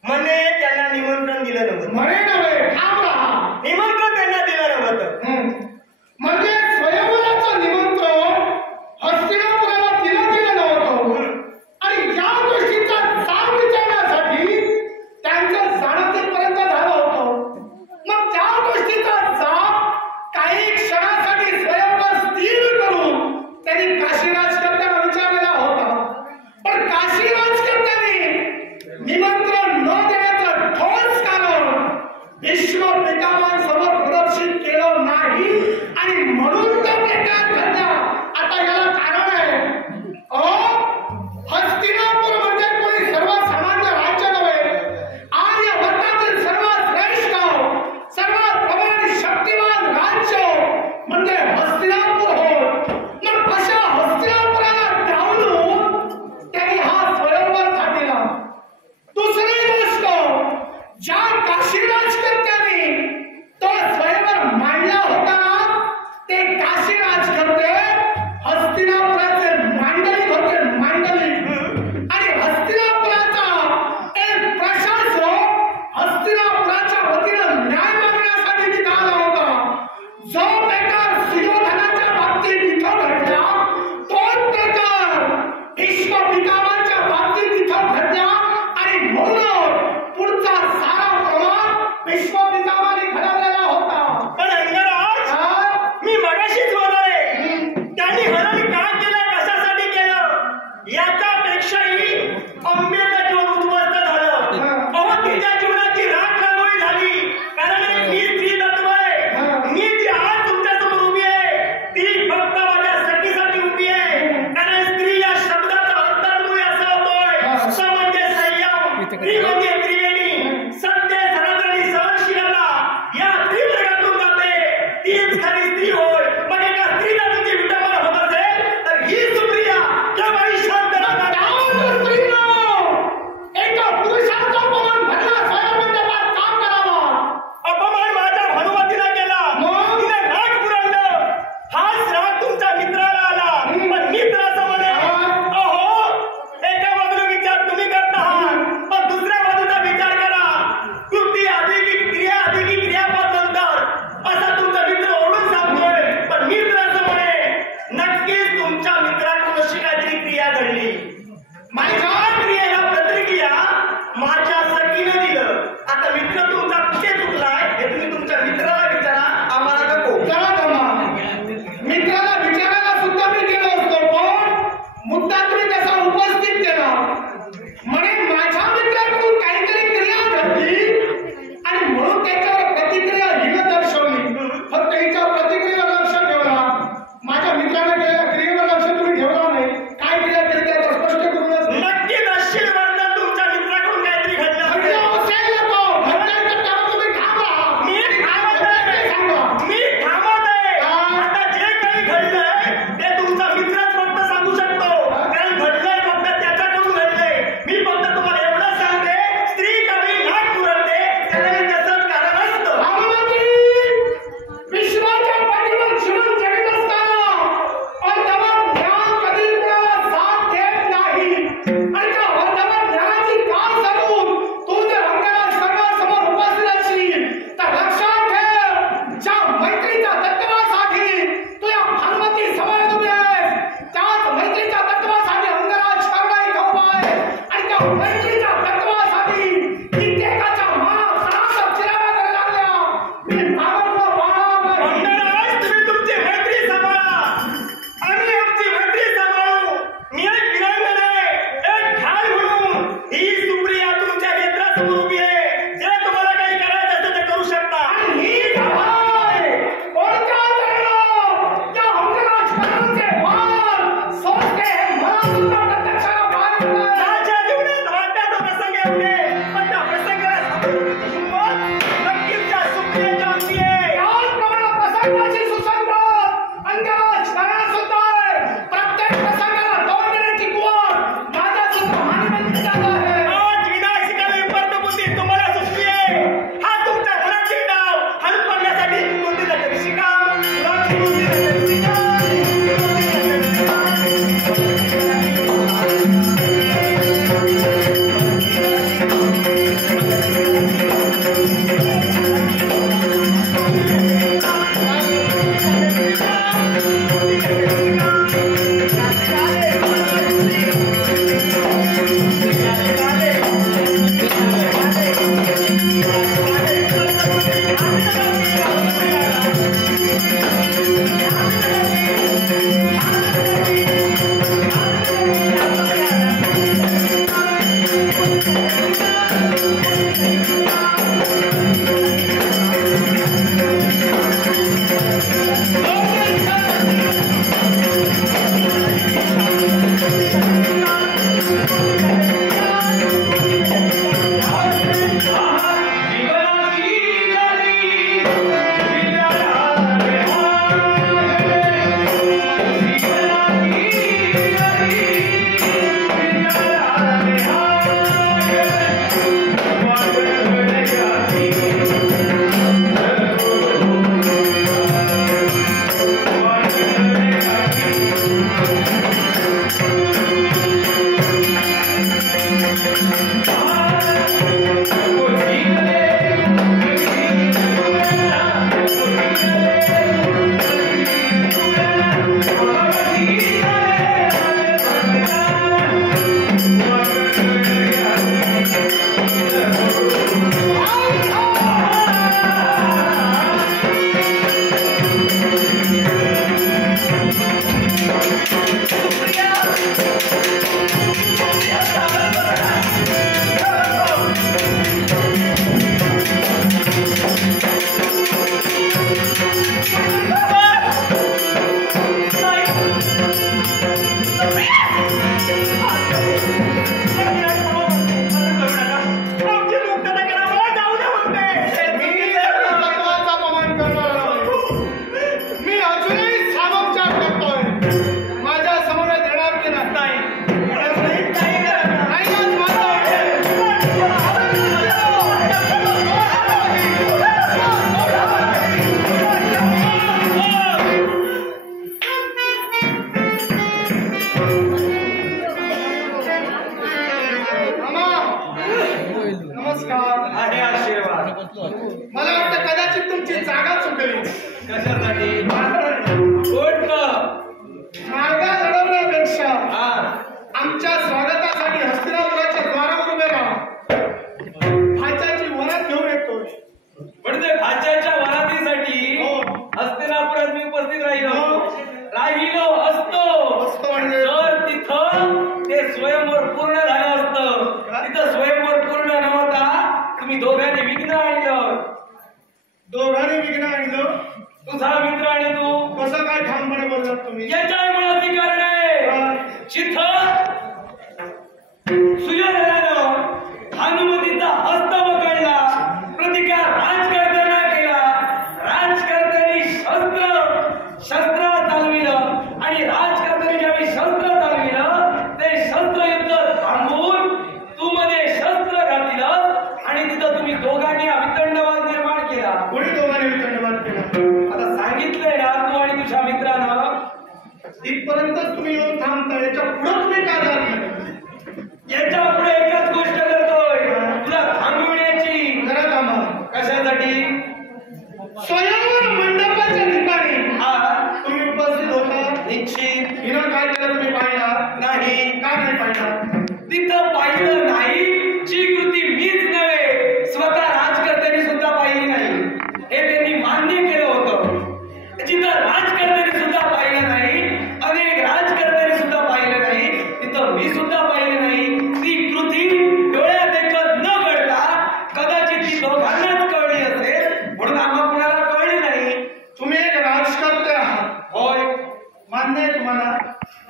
म्हणे त्यांना निमंत्रण दिलं नव्हतं. म्हणे नव्हे, ठाम राहा. निमंत्रण त्यांना दिलं नव्हतं. म्हणजे स्वयंवराचं निमंत्रण हस्तिनापुराला दिलं नव्हतं आणि या गोष्टीचा जाब विचारण्यासाठी त्यांचं जाणं तिथपर्यंत झालं होतं. मग त्या गोष्टीचा जाब काही क्षणासाठी स्वयंवर स्थिर करून त्यांनी काशी राजकर्त्यांना विचारलेला होता. पण काशी राजकर्त्यांनी निमंत्रण न देण्याचं ठोस कारण विश्व पितामहांसमोर प्रदर्शित केलं नाही आणि म्हणून तो प्रकार घडला. आता याला कारण आहे. हस्तिनापूर म्हणजे कोणी सर्वसामान्य राज्य नव्हे. आर्यभट्टातील सर्वात श्रेष्ठ, सर्वात प्रबळ आणि शक्तिमान राज्य म्हणजे हस्तिनापूर होय. मग अशा हस्तिनापुराला डावलून त्यांनी हा स्वयंवर घातला. दुसरी गोष्ट, ज्या काशी राजकर्त्यांनी तो स्वयंवर मांडला होता ते काशी राजकर्ते हस्तिनापुराचे मांडलिक होते. मांडलिक आणि हस्तिनापुराचा एक प्रशासक हस्तिनापुराच्या वतीनं न्याय मागण्यासाठी तिथं आला होता. जो प्रकार सुयोधनाच्या बाबतीत इथं घडला तोच प्रकार भीष्म पितामहांच्या बाबतीत इथं घडला आणि म्हणून पुढचा सारा प्रवाह भीष्म पितामहांनी घडवलेला होता. पण अंगराज, मी मगाशीच बोललोय, त्यांनी हरण का केलं, कशासाठी केलं याच्यापेक्षाही अंबेचं जीवन उद्ध्वस्त झालं. अहो, तिच्या जीवनाची राख रांगोळी झाली. कारण मी स्त्री तत्व आहे. मी जी आज तुमच्यासमोर उभी आहे ती फक्त माझ्या सखीसाठी उभी आहे. कारण स्त्री या शब्दाचा अर्थ तुम्ही असा होतोय, स म्हणजे संयम, स्त्री म्हणजे त्रिवेणी, सत्य, सनातनी, सहनशीलता या त्रिवर्गातून जाते. तीच खरी स्त्री होय. मग एका स्त्रीला तुझी विटंबना होत असेल तर ही सुप्रिया केव्हा शांत राहणार? एका पुरुषाचा अपमान भरला स्वयंमंडपात काम करावा. अपमान माझ्या भानुमतीला केला, तिने नाक पुरवलं. हाच राग तुमच्या मित्राला आला. पण मित्र असं म्हणे, अहो, एका बाजूला विचार तुम्ही करत आहात पण दुसऱ्या बाजूचा विचार करा. कृती आधी की क्रिया आधी की क्रियापद नंतर असा तुमचा मित्र ओढून सांगतोय. पण मित्र असं म्हणे, नक्कीच तुमच्या मित्राकडून अशी काहीतरी क्रिया घडली. माझ्या क्रियेला प्रतिक्रिया माझ्या सखीने दिलं. आता मित्र तुमचा कुठे चुकलाय हे तुम्ही तुमच्या मित्राला विचारा, आम्हाला नको. चला जमा. मित्राला विचारायला सुद्धा मी गेलो असतो पण मुद्दा तुम्ही तसा उपस्थित केला. म्हणे माझ्या मित्राकडून काहीतरी क्रिया घडली आणि म्हणून त्याच्यावर प्रतिक्रिया हिनं दर्शवली. फक्त हिच्या प्रतिक्रियेवर लक्ष ठेवला. माझ्या मित्राने केलेल्या क्रियेवर लक्ष तुम्ही ठेवला नाही. काय क्रिया केली त्याचं स्पष्ट करूनच नक्कीच अशी वर्तन तुमच्या मित्राकडून काहीतरी घडलं घडलं असेल. असेल नको. घडलं तर त्याला तुम्ही थांबा. मी थांबत आहे. सांगा. मी थांबत आहे. आता जे काही घडलंय ते तुमचा मित्रच फक्त सांगू शकतो. कारण घडलंय फक्त त्याच्याकडून घडलंय. मी फक्त तुम्हाला एवढं सांगते, स्त्री कमी नाक पुरवते त्याला त्याचंच कारण असतं. भानुमती, विश्वाच्या पाठीवर जीवन जगत असताना अर्धवट ज्ञान कधी कुणाला साथ देत नाही. आणि त्या अर्धवट ज्ञानाची कास धरून तू जर अंगराज सर्वांसमोर उपस्थित असशील तर लक्षात ठेव, ज्या मैत्रीच्या तत्वासाठी तू या भानुमती समोर उभी आहेस त्याच मैत्रीच्या तत्वासाठी अंगराज करणं इथं उभा आहे. आणि त्या मैत्रीच्या तत्वासाठी कित्येकाच्या मनात सणासर चिराव्या करायला लागल्या. मी नावाला पाहणार नाही. अंगराज, तुम्ही तुमची मैत्री सांभाळा. आम्ही आमची मैत्री सांभाळू. मी एक विनंती आहे, एक ढाल म्हणून ही सुप्रिया तुमच्या नेत्रासमोर उभी आहे. जे तुम्हाला काही करायचं असेल ते करू शकता. आणि ही ढाल कोणत्या तऱ्हेनं त्या अंगराजकरांचे वार सोडते हे मला सुद्धा प्रत्यक्षाला पाहायला मिळालं. माझ्या जीवनात वाटण्याचा प्रसंग येऊ दे, पण त्या प्रसंगाला सामोरं हिंमत नक्कीच त्या सुप्रियाच्या अंगी आहे. त्याचप्रमाणे प्रसंगाची सुसंगत अंगराजकरांना सुद्धा आहे. प्रत्येक प्रसंगाला तोंड देण्याची कुवत माझ्या सुद्धा मानवतेच्यात आहे. आज विनाशिकाला विपर्त बुद्धी तुम्हाला सुचली आहे. हा तुमच्या मनातील डाव हल पडण्यासाठी बुद्धीला तरी शिका. मनाची बुद्धीला तरी शिका. बुद्धीला तरी शिका. तुम्ही याच्या मुळाची कारण आहे जिथं सुयोधनानं हनुमतीचा हस्त पकडला, प्रतिकार राजकर्त्यांना केला, राजकर्त्यांनी शस्त्र चालविलं आणि राजकर्त्यांनी ज्यावेळी शस्त्र चालविलं ते शस्त्र युद्ध थांबवून तू मध्ये शस्त्र घातलं आणि तिथं तुम्ही दोघांनी अवितंडवाद निर्माण केला. कोणी दोघांनी वितंडवाद केला? आता सांगितलंय ना तू आणि तुझ्या मित्रानं, तिथपर्यंत तुम्ही येऊन थांबता, याच्या पुढे तुम्ही का जात नाही? याच्या पुढे एकच गोष्ट करतोय, तुला थांबविण्याची. जरा थांबा. कशासाठी? स्वयंवर मंडपाच्या ठिकाणी हा तुम्ही उपस्थित होता. निश्चित हिनं काय केलं तुम्ही पाहिला नाही. का नाही पाहिला? तिथं पाहिलं नाही. जी कृती मीच नव्हे स्वतः राजकर्त्यांनी सुद्धा पाहिली नाही हे त्यांनी मान्य केलं होतं. जिथं राजकर्त्यांनी सुद्धा पाहिलं नाही, अनेक राजकर्त्यांनी सुद्धा पाहिलं नाही, तिथं मी सुद्धा पाहिलं नाही. ती कृती डोळ्यात देखत न कळता कदाचित ती दोघांनाच कळली असेल म्हणून आम्हा कुणाला कळली नाही. तुम्ही एक राजकर्ते आहात, होय, मान्य आहे तुम्हाला?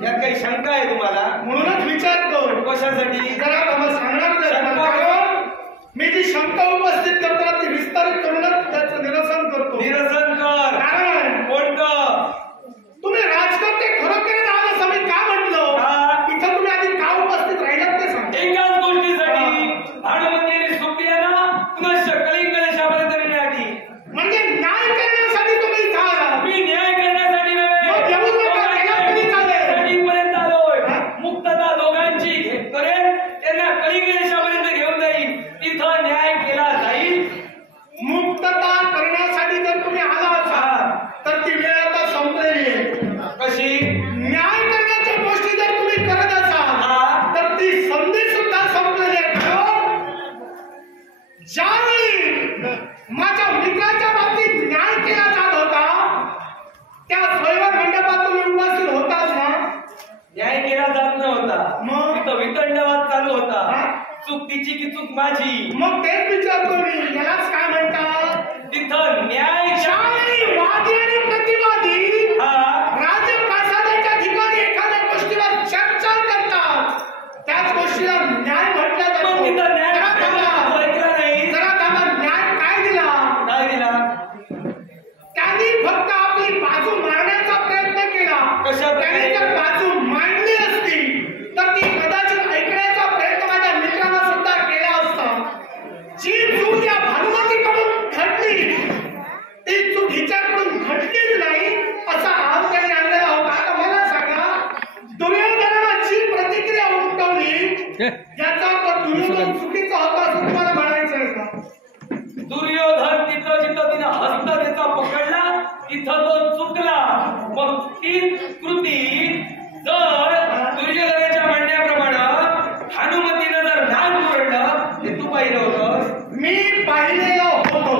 यात काही शंका आहे तुम्हाला? म्हणूनच विचारतो. कशासाठी? जरा आम्हाला सांगणार नाही तुम्हाला. कारण मी जी शंका उपस्थित करतो ती विस्तारित करूनच त्याचं निरसन करतो. निरसन कर. कारण कोणतं? तुम्ही राजकर्ते खरोखर आहात असं मी का म्हटलं? हा. इथं तुम्ही आधी का उपस्थित राहिलात ते सांगा. एकाच गोष्टीसाठी भानुमतीने सोपियाला पुनश्च कलिंग देशापर्यंत नेण्यासाठी. म्हणजे न्याय करण्यासाठी तुम्ही इथं आलात. मी न्याय करण्यासाठी नव्हे, मग येऊच नका, गेल्यावर कधी चालेल? कलिंगपर्यंत आलोय. मुक्तता दोघांची करेल, त्यांना कलिंग देशापर्यंत घेऊन जाईल, तिथं न्याय केला जाईल. मुक्तता करण्यासाठी जर तुम्ही आला असाल तर ती वेळ आता संपलेली आहे. कशी? न्याय करण्याच्या गोष्टी जर तुम्ही करत असाल तर ती संधी सुद्धा संपलेली आहे. ज्यावेळी माझ्या मित्राच्या बाबतीत न्याय केला जात होता त्या स्वयंवर मंडपात तुम्ही उपस्थित होताच ना? न्याय केला जात नव्हता, मग? तिथं वितंडवाद चालू होता. हा? चूक तिची की चूक माझी? मग तेच विचारतो मी, यालाच काय म्हणतात? तिथं न्याय ज्यावेळी वादी आणि प्रतिवादी हा राजप्रासादाच्या ठिकाणी एखाद्या गोष्टीवर चर्चा करतात त्याच गोष्टीला न्याय म्हटलं मग जातं. तिथं न्याय जरा थांबा. ऐकला नाही. जरा थांबा. न्याय काय दिला? काय दिला? त्यांनी फक्त आपली बाजू मांडण्याचा प्रयत्न केला. कशा प्रकारे? त्यांनी जर बाजू मांडली असती तर ती कदाचित ऐकण्याचा प्रयत्न माझ्या मित्रांना सुद्धा केला असता. जी चूक या भानुमतीकडून घडली ती चूक हिच्याकडून घडलीच नाही असा आरोप त्यांनी आणलेला होता. आता मला सांगा, दुर्योधनाची प्रतिक्रिया उमटवली याचा अर्थ दुर्योधन चुकीचा होता असं तुम्हाला म्हणायचं आहे का? दुर्योधन तिथं जिथं तिनं हस्त त्याचा पकडला तिथं तो चुकला. मग ती कृती जर दुर्योधनाच्या म्हणण्याप्रमाणे हनुमतीनं जर नाक मोडलं ते तू पाहिलं होतंस. मी पाहिलेलो होतो.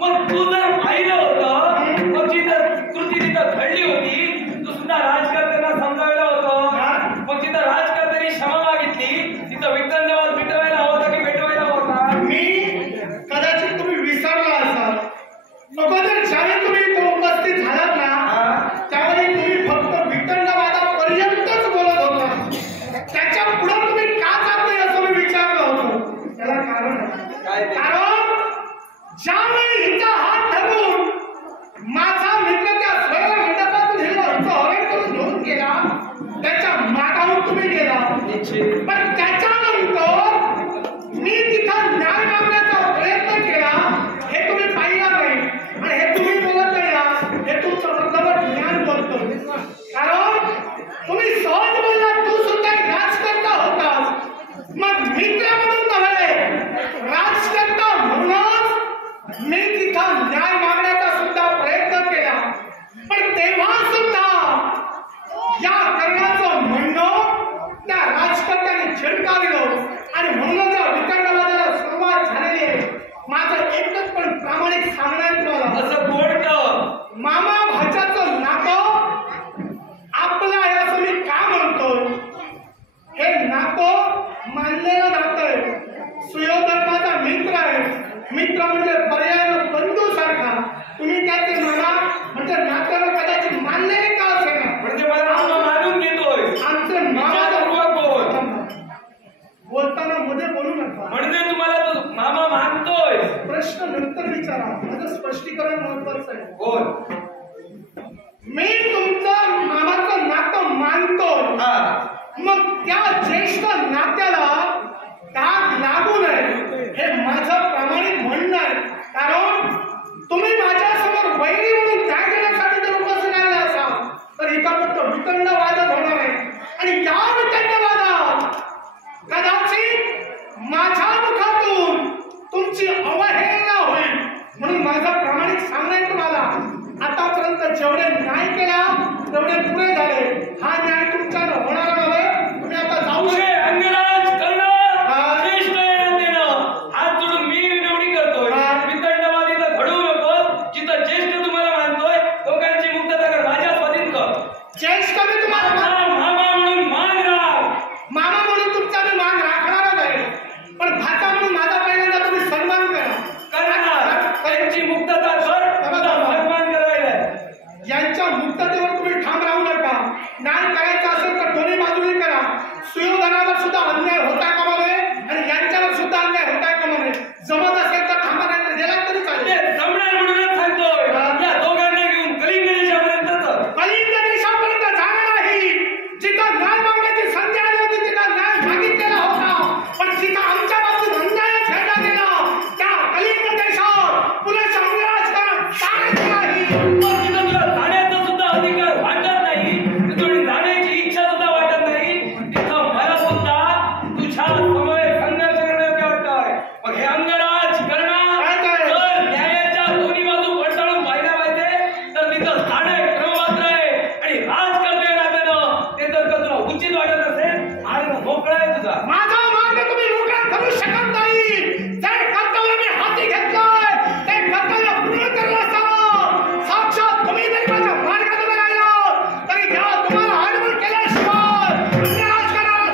मग तू जर पाहिलं होतं मग जी जर कृती तिथं घडली होती तू सुद्धा राजकर्त्यांना समजावलं होतं. मग तिथं राजकर्त्यांनी क्षमा मागितली, तिथं वितंडवाद मिटवायला होता की भेटवायला होता? मग त्या ज्येष्ठ नात्याला डाग लागू नये हे माझं प्रामाणिक म्हणणं आहे. कारण तुम्ही माझ्यासमोर वैरी म्हणून न्याय देण्यासाठी जर उपस्थित राहिले असाल तर एका फक्त वितंडवादच होणार आहे. आणि या वितंडवादात कदाचित माझ्या मुखातून तुमची अवहेलना होईल. म्हणून माझं प्रामाणिक सांगणं आहे तुम्हाला, आतापर्यंत जेवढे न्याय केला तेवढे पुरे झाले. हा न्याय तुमच्यानं होणार नव्हे. तुम्ही आता जाऊ शकता. अंगराज कर्ण श्रेष्ठ देणं हात जोडून मी विनवणी करतोय. वितंडवादीचं घडवू नको. जिथं ज्येष्ठ तुम्हाला मानतोय दोघांची मुक्तता कर, माझ्या स्वाधीन कर. ज्येष्ठ मी तुम्हाला मामा म्हणून मान राख. मामा म्हणून तुमचा मी मान राखणारच आहे. पण भाचा म्हणून माझा पहिल्यांदा तुम्ही सन्मान करा. त्यांची मुक्तता कर, सन्मान करायला. यांच्या मुक्ततेवर तुम्ही ठाम राहू नका. न्याय करायचा असेल तर दोन्ही बाजूने करा. सुयोधनावर सुद्धा अन्याय होता कामा नये आणि यांच्यावर सुद्धा अन्याय होता कामा नये. जमत असेल तर थांबा, नाही तर गेला तरी चालेल. जमणार म्हणूनच सांगतोय या दोघांना घेऊन कलिंग देशापर्यंत कलिंग देशापर्यंत जाणार नाही. जिथं न्याय मागण्याची संधी आली होती तिथं न्याय मागितलेला होता. पण जिथं आमच्या बाबतीत अन्याय झेडला गेला त्या कलिंग देशावर पुरेशा अंगराजकारण चालत नाही. तिथं तुला जाण्याचा सुद्धा अधिकार वाटत नाही, तिथून जाण्याची इच्छा सुद्धा वाटत नाही. तिथं मला सुद्धा तुझ्या समवेत संघर्ष करण्याचे वाटतंय. मग हे अंगराज करणार जर न्यायाच्या दोन्ही बाजू पडताळून पाहिल्या पाहिजे तर तिथं जाणं क्रमपात्र आहे. आणि राजकर्ते नात्यानं ते जर का तुला उचित वाटत असेल आणि मोकळा आहे तुझा. माझा मार्ग तुम्ही मोकळा करू शकत नाही. जे कर्तव्य मी हाती घेतलंय ते कर्तव्य पूर्ण करलं असावं. साक्षात तुम्ही जरी माझ्या मार्गात उभे राहिलात तरी जेव्हा तुम्हाला आडवण केल्याशिवाय अन्य राजकारणाला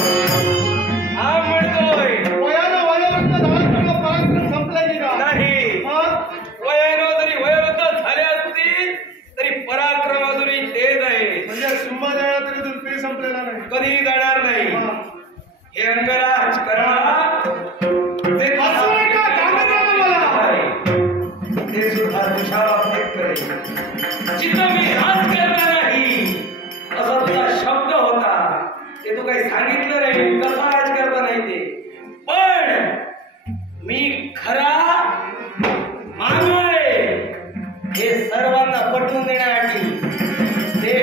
हा म्हणतोय वयानं वयोवृद्ध झालं तुमचं पराक्रम संपलंय की का? नाही. मग वयानं जरी वयोवृद्ध झाले असतील तरी पराक्रम अजूनही तेज आहे. म्हणजे सिंहदेवा तरी अजून पेर संपलेला नाही. कधी जाणार नाही. हे अंगराज करा ते असं आहे का? गांभीर्यानं मला. ते सुद्धा तुझ्याला भेट करेल. जिथं मी राज करणार नाही असा तुझा शब्द होता ते तू काही सांगितलं नाही कसा राज करता नाही ते. पण मी खरा मानव आहे हे सर्वांना पटवून देण्यासाठी ते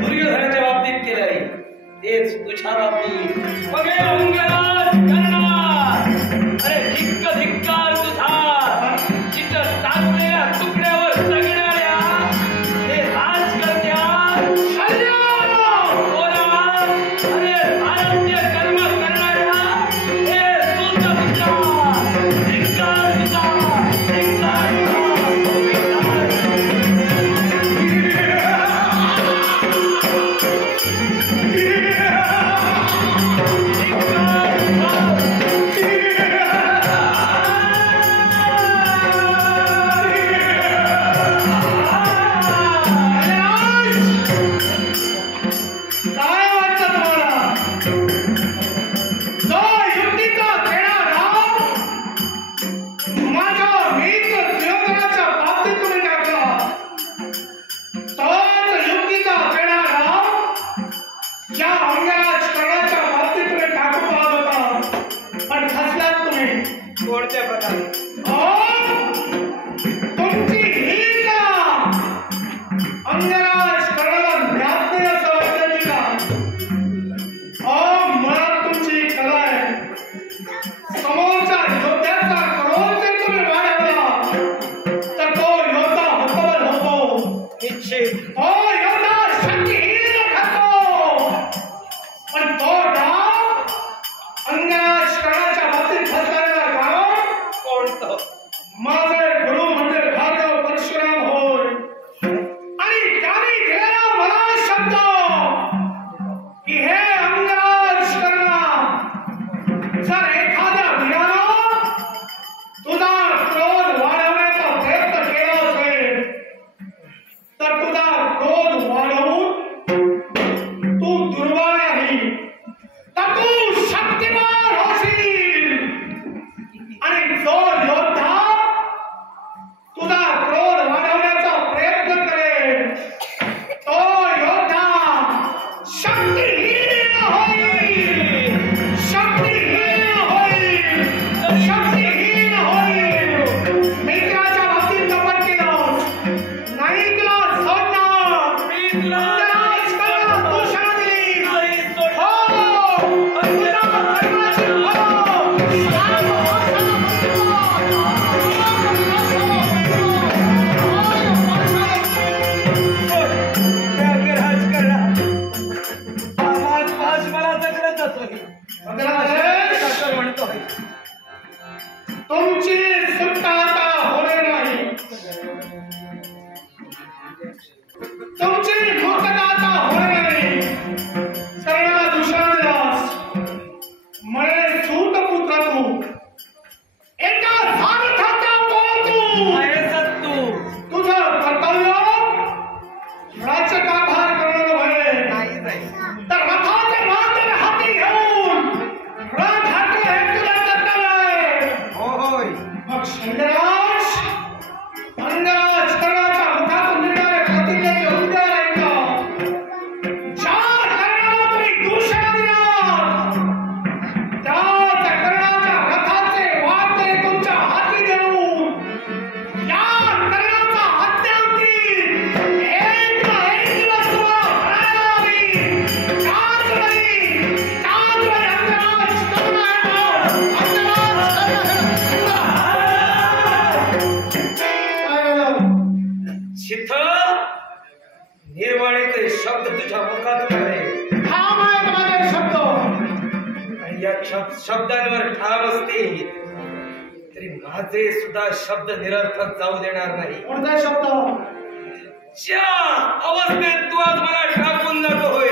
दुर्योधनाच्या बाबतीत केलंय तेच तुझ्या बाबतीत. मग हे अंगराज करणार. अरे धिक्क धिक्कार तुझा. जिथं टाकलेल्या तुकड्यावर जगणाऱ्या हे राजकर्त्या अरे सारथ्य कर्म करणाऱ्या हे तुझा धिक्कार तुझा. अंगराज करण्याच्या बाबतीत तुम्ही टाकू पाहत होता, पण फसलात तुम्ही. कोणत्या प्रकारे? तुमची ही कला अंगराज करण्याला ज्ञात नाही असं वाटतं नाही का? मुळात तुमची कला आहे. समोरच्या योद्ध्याचा क्रोध जर तुम्ही वाढवला तर तो योद्धा हतबल होतो. निश्चित. तो योद्धा शक्तिहीन ठरतो. पण तो डाव अंगराज करण्याच्या बाबतीत फसलेला कारण कोणतं? माझे गुरु म्हणजे भार्गव परशुराम होय. आणि त्यांनी दिलेला मला शब्द की हे अंगराज करणा, जर एखाद्या वीरानं तुझा क्रोध वाढवण्याचा प्रयत्न केला असेल तर तुझा क्रोध वाढवून तू दुर्बळ नाही तर तू शक्तिमान होशील. आणि जो योद्धा तुझा क्रोध वाढवण्याचा प्रयत्न करेल तो योद्धा शक्तिहीन होईल. शक्तिहीन होईल. शक्तिहीन होईल. मित्राच्या बाबतीत कपट केलं नाही तुला सोडणार. अंगराज करण्याला दूषण दिली. हो, तुझ्या कर्माची तुमची सुटका आता होणे नाही. तुमची मुक्तता आता होणे नाही. सर्वांना दूषण दिलास मळे सूत पुत्र तू. एका सारथाचा पोर तू. तुझं कर्तव्य राज्यकारभार करणं नव्हे तर रथाचे मांजर हाती घेऊन रथ हाकणं हे तुझं कर्तव्य आहे. मग शंकराज अंगराज करण्याच्या मुखातून निघणारे प्रतिज्ञेचे उद्गार ऐका. ज्या कर्णाला तुम्ही दूषण दिलात त्याच कर्णाच्या रथाचे वाटे तुमच्या हाती देऊन या कर्णाचा हत्यांती एक ना एक दिवस तुम्हाला भरायला हवी. त्याच वेळी अंगराज करणं शिथ निर्वाणीचे शब्द तुझ्या मुखातून आले ठाम आहेत माझे शब्द. आणि या शब्दांवर ठाम असते तरी माझे सुद्धा शब्द निरर्थक जाऊ देणार नाही. कोणता शब्द? ज्या अवस्थेत तू आज मला टाकून जातोय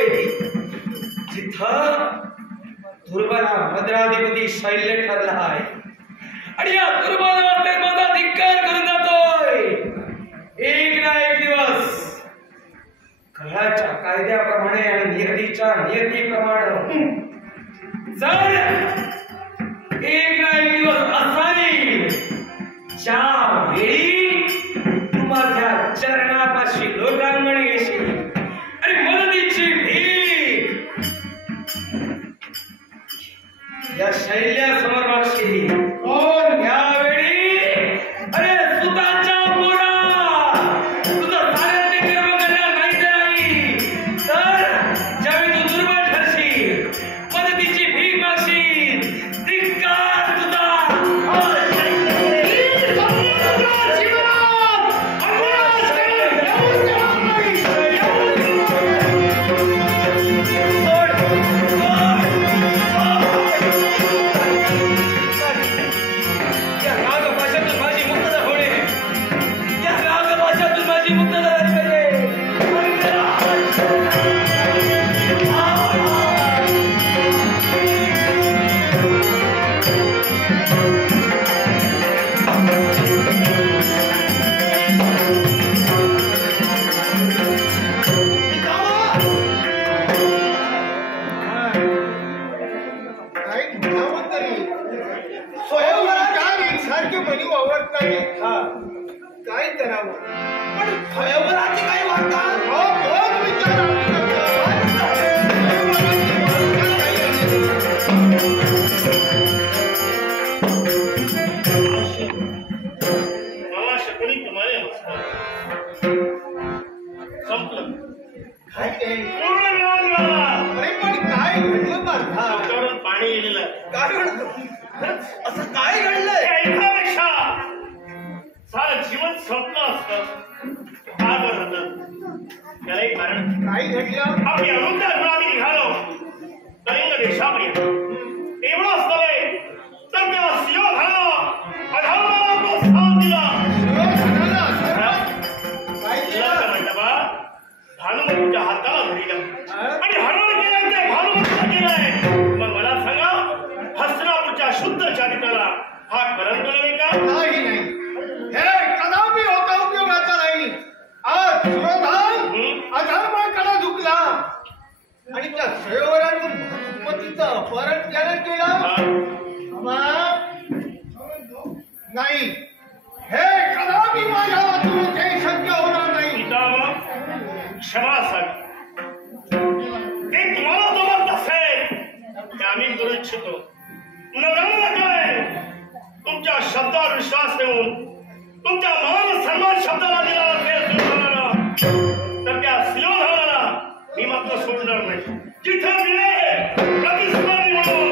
जिथं दुर्बला मद्राधिपती शैल्य ठरला आहे आणि या दुर्बल अवस्थेत माझा धिक्कार करून जातोय. एक ना एक दिवस काळाच्या कायद्याप्रमाणे आणि नियतीच्या नियतीप्रमाणे जर एक ना एक दिवस असा येईल ज्या वेळी तू माझ्या चरणापाशी लोटांगणी येशील आणि मदतीची भीक या शैल्यासमोर मागशील. यावेळी अरे सुताच्या पोरा तुझं सारे कर्म करणार नाही तर ज्यावेळी तू दुर्बल ठरशील मदतीची भीक मागशील धिक्कार तुझा. जीवनात अंगराज करून घेऊन देणार नाही. काय ते पूर्ण विराम मिळाला. अरे पण काय घडलं पार्था डोक्यावरून पाणी गेलेलं. काय घडलं असं काय घडलंय ऐकण्यापेक्षा सारं जीवन संपलं असतं. काय बरं होतं त्याला एक कारण. काय घडलं आपली अरुंद आम्ही निघालो कलिंग देशापर्यंत. एवढंच नव्हे तर तेव्हा सिंहधाराला अधर्माला प्रोत्साहन दिला. काय केलं मंडपा भानुमतीच्या हाताला धरिलं आणि हरण केलं ते भानुमतीला केलंय. मग मला सांगा हस्तिनापूरच्या शुद्ध चारित्राला हा कलंक नव्हे का? नाही हे कदापि होता उपयोगाचा नाही. आज सुरोधान अधर्माकडे झुकला आणि त्या सरोवरातून भानुमतीचं अपहरण त्याने केलं. नाही हे कदापि माझ्या वाचून ते शक्य होणार नाही. पितामह क्षमा असावी. ते तुम्हाला जमत नसेल ते आम्ही करू इच्छितो. नगरला तुमच्या शब्दावर विश्वास ठेवून तुमच्या मान सन्मान शब्दाला दिला असेल तर त्या सिंहधाराला मी मात्र सोडणार नाही. जिथे मिळेल प्रतिस्पर्धी म्हणून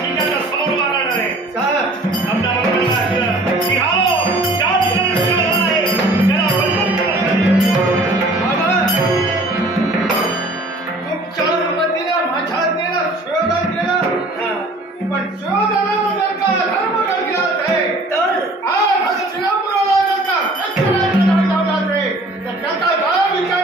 मी त्यांना समोर मारणार आहे. आपल्या मनाला ऐकलं की हो ज्या ठिकाणी सिंहधार आहे त्याला बंधन तुमच्या अनुमतीने माझ्या आज्ञेला शोधन केलं पण शोधनानं जर का धर्म घडला असेल तर आज हस्तिनापुराला जर का रक्तराज्य झाला असेल तर त्याचा काय विचार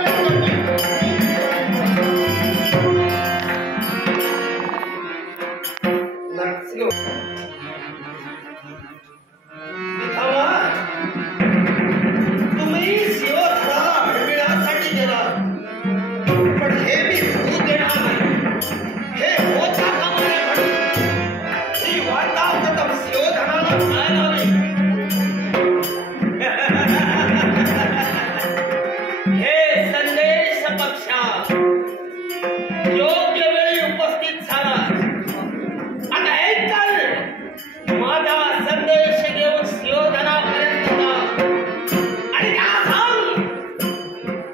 तुम्ही सिंहधाराला भेटण्यासाठी गेला पण हे मी होऊ देणार नाही. हे होता कामा नये म्हणून ही वार्ता प्रथम सिंहधाराला कळायला हवी. हे संदेश पक्षा योग्य वेळी उपस्थित झाला. आता हे चाल माझा संदेश घेऊन सिंहधनापर्यंत जा आणि त्याला सांग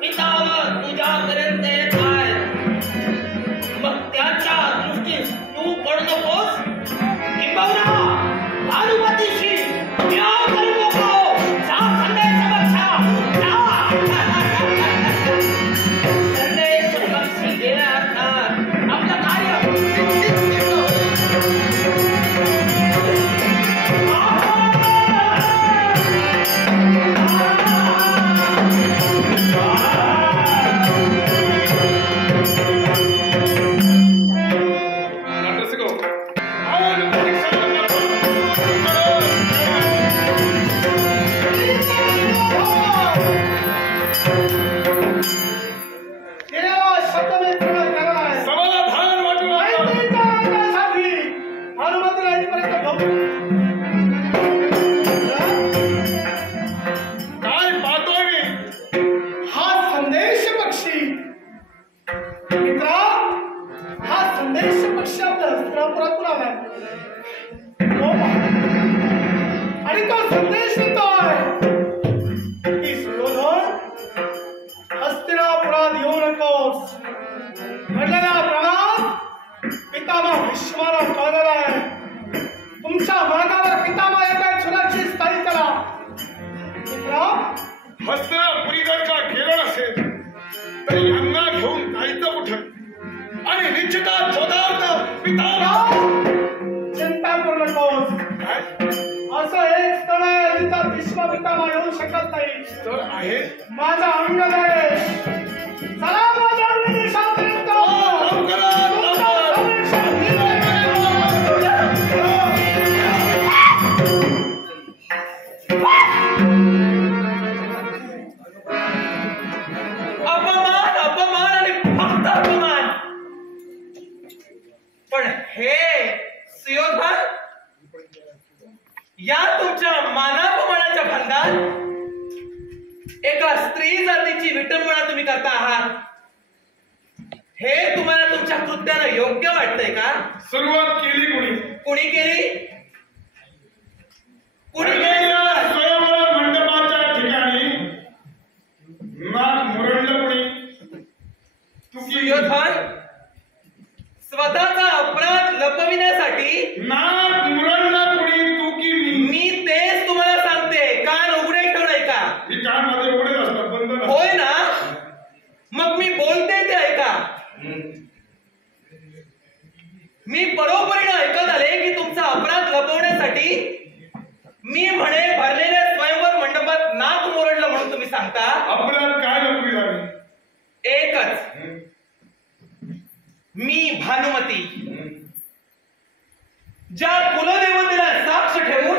पितामह तुझ्यापर्यंत येत आहे. मग त्याच्या दृष्टीस तू पडू नकोस किंबहुना भानुमतीशी विवाह करू नको. जा संदेश पक्षा जा. संदेश पक्षी गेल्या अर्थात आपलं कार्य समाधान वाटू काय पाहतोय मी? हा संदेश पक्षी मित्रा हा संदेश पक्षी आपल्या हस्तिनापुरातून आलाय. हो पहा. आणि तो संदेश देतोय की सुयोधन हस्तिनापुरात येऊ नकोस. घडलेल्या प्रमाणात पितामह भीष्माला कळलेला आहे. तुमच्या मार्गावर पितामह येत आहे सुरक्षित स्थायी करा. मित्रा हस्तिनापुरी जर का गेलं नसेल तर यांना घेऊन जायचं कुठं? आणि निश्चितच स्वतःच पितामह चिंता करू नकोस. काय असं एक स्थळ आहे जिथं भीष्म पितामह येऊ शकत नाही. तर आहे? माझा अंगदेश. चला माझ्या अंगदेशापर्यंत. लवकरात लवकर. संरक्षण दिलंय. अपमान अपमान आणि फक्त अपमान. पण हे सुयोधन या तुमच्या मानापमानाच्या फंदात एका स्त्री जातीची विटंबना तुम्ही करता आहात. हे तुम्हाला तुमच्या कृत्यानं योग्य वाटतंय का? सुरुवात केली कोणी? कुणी केली? कुणी या स्वयंवर मंडपाच्या ठिकाणी नाक मुरडलं कोणी? सुयोधन, स्वतःचा अपराध लपविण्यासाठी नाक मुरडला कोणी, तू की मी तेच तुम्हाला सांगते. कान उघडे ठेवणे का? ही कान माझे उघडेच असतात, बंद नसतात. होय ना? मग मी बोलते ते ऐका. मी बरोबरीने ऐकत आले की तुमचा अपराध लपवण्यासाठी मी म्हणे भरलेल्या स्वयंवर मंडपात नाक मुरडलं म्हणून तुम्ही सांगता. अपराध काय लपवी लागली? एकच, मी भानुमती ज्या कुलदेवतेला साक्ष ठेवून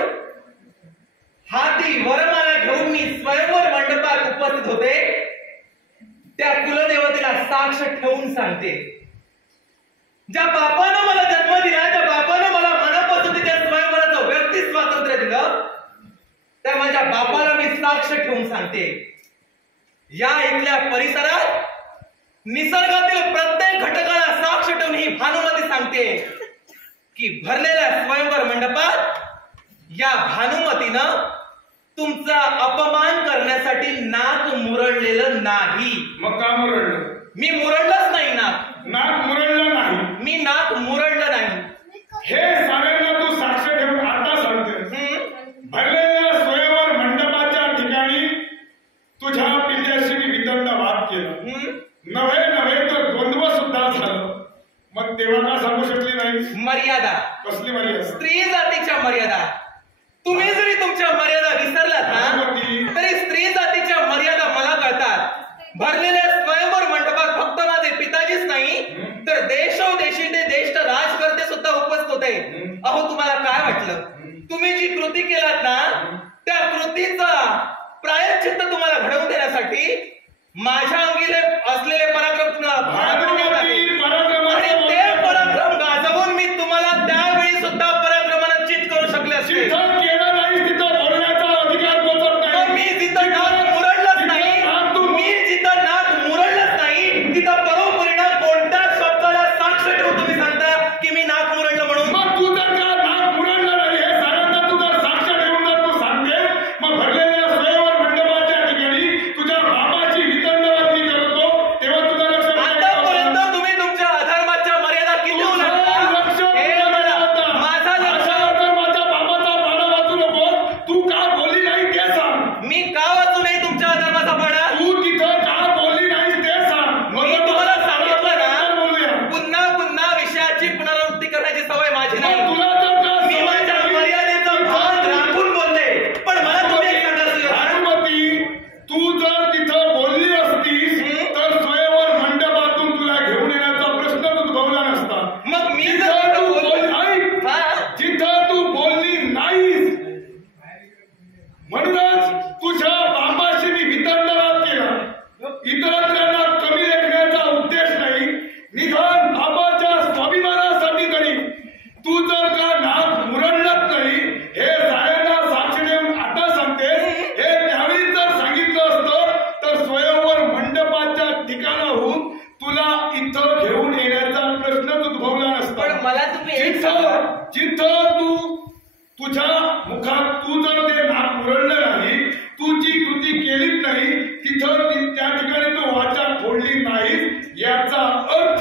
हाती वरमाला घेऊन मी स्वयंवर मंडपात उपस्थित होते, त्या कुलदेवतेला साक्ष ठेवून सांगते. ज्या बापानं मला जन्म दिला, त्या बापानं मला मनापासून स्वयंवराचं व्यक्ती स्वातंत्र्य दिलं, त्या माझ्या बापाला मी साक्ष ठेवून सांगते. या इथल्या परिसरात निसर्गातील प्रत्येक घटकाला साक्ष ठेवून ही भानुमती सांगते की भरलेल्या स्वयंवर मंडपात या भानुमतीनं तुमचा अपमान करण्यासाठी नाक मुरडलेलं नाही. मग का मुरडलं? मी मुरडलंच नाही नाक. नाक मुरडलं नाही. मी नाक मुरडलं नाही. हे साऱ्यांना तू साक्ष ठेवून आता सांगते. भरलेल्या स्वयंवर मंडपाच्या ठिकाणी तुझ्या पित्याशी मी वितंड वाद केला. नव्हे तर द्वंद्व सुद्धा झालं. मग तेव्हा का सांगू शकली नाही? मर्यादा. कसली मर्यादा? स्त्री जातीच्या मर्यादा. तुम्ही जरी तुमच्या मर्यादा विसरलात ना, तरी स्त्री जातीच्या मर्यादा मला कळतात. भरलेल्या स्वयंवर मंडपात फक्त माझे पिताजीच नाही तर देशोदेशीचे ज्येष्ठ राजकर्ते सुद्धा उपस्थित होते. अहो, तुम्हाला काय वाटलं? तुम्ही जी कृती केलात ना, त्या कृतीचा प्रायश्चित्त तुम्हाला घडवून देण्यासाठी माझ्या अंगीले असलेले पराक्रम तुम्हाला आणि ते पराक्रम गाजवून मी तुम्हाला त्यावेळी सुद्धा पराक्रमाला चित करू शकले असते. तिथं बोलण्याचा अधिकार पोचत नाही. मी जिथं नाक मुरडलंच नाही, मी जिथं नाक मुरडलंच नाही, तिथं बरोबरीनं कोणत्याच शब्दाला साक्ष ठेवून तुम्ही सांगता की मी नाक मुरडलं म्हणून. मग तू जर का नाक मुरडलं नाही हे साऱ्यांना तू जर साक्ष ठेवून जर तू सांगते, मग भरलेल्या स्वयंवर मंडपाच्या ठिकाणी तुझ्या बाबाची वितंडवाद मी करतो, तेव्हा तुझं लक्ष आतापर्यंत तुम्ही तुमच्या अधर्माच्या मर्यादा किती ओलांडता? माझा लक्ष माझ्या बाबाचा पाडा वाचू नको. तू का बोलली नाही ते सांग. मी का वाचू नाही तुमच्या अधर्माचा पाडा? तू तिथं का बोलली नाही ते सांग. मी तुम्हाला सांगितलं ना, बोलूया. पुन्हा पुन्हा विषयाची पुनरावृत्ती करण्याची सवय माझी मग नाही. तुला जर का मी माझ्या मर्यादेचं भान राखून बोलले. पण मला तुम्ही एक सांगा सुयोधन, भानुमती, तू जर तिथं बोलली असतीस तर स्वयंवर मंडपातून तुला घेऊन येण्याचा प्रश्न उद्भवला नसता. मग मी जिथं जर तू बोलले बोल- हा, जिथं तू बोलली नाहीस म्हणूनच तुझ्या बाबाशी मी वितंडवाद केला. इतरांना कमी लेखण्याचा उद्देश नाही, निदान बाबाच्या स्वाभिमानासाठी तरी तू जर का नाक मुरडलंच नाही हे साऱ्यांना साक्ष देऊन आता सांगतेस. हे त्यावेळी जर सांगितलं असतं तर स्वयंवर मंडपाच्या ठिकाणाहून तुला इथं घेऊन येण्याचा प्रश्नच उद्भवला नसता. पण मला तुम्ही एक सांगा, जिथं तू तुझ्या मुखात तू जर ते नाक मुरडलं नाही, तू जी कृती केलीच नाही, तिथं त्या ठिकाणी तू वाचा फोडली नाहीस, याचा अर्थ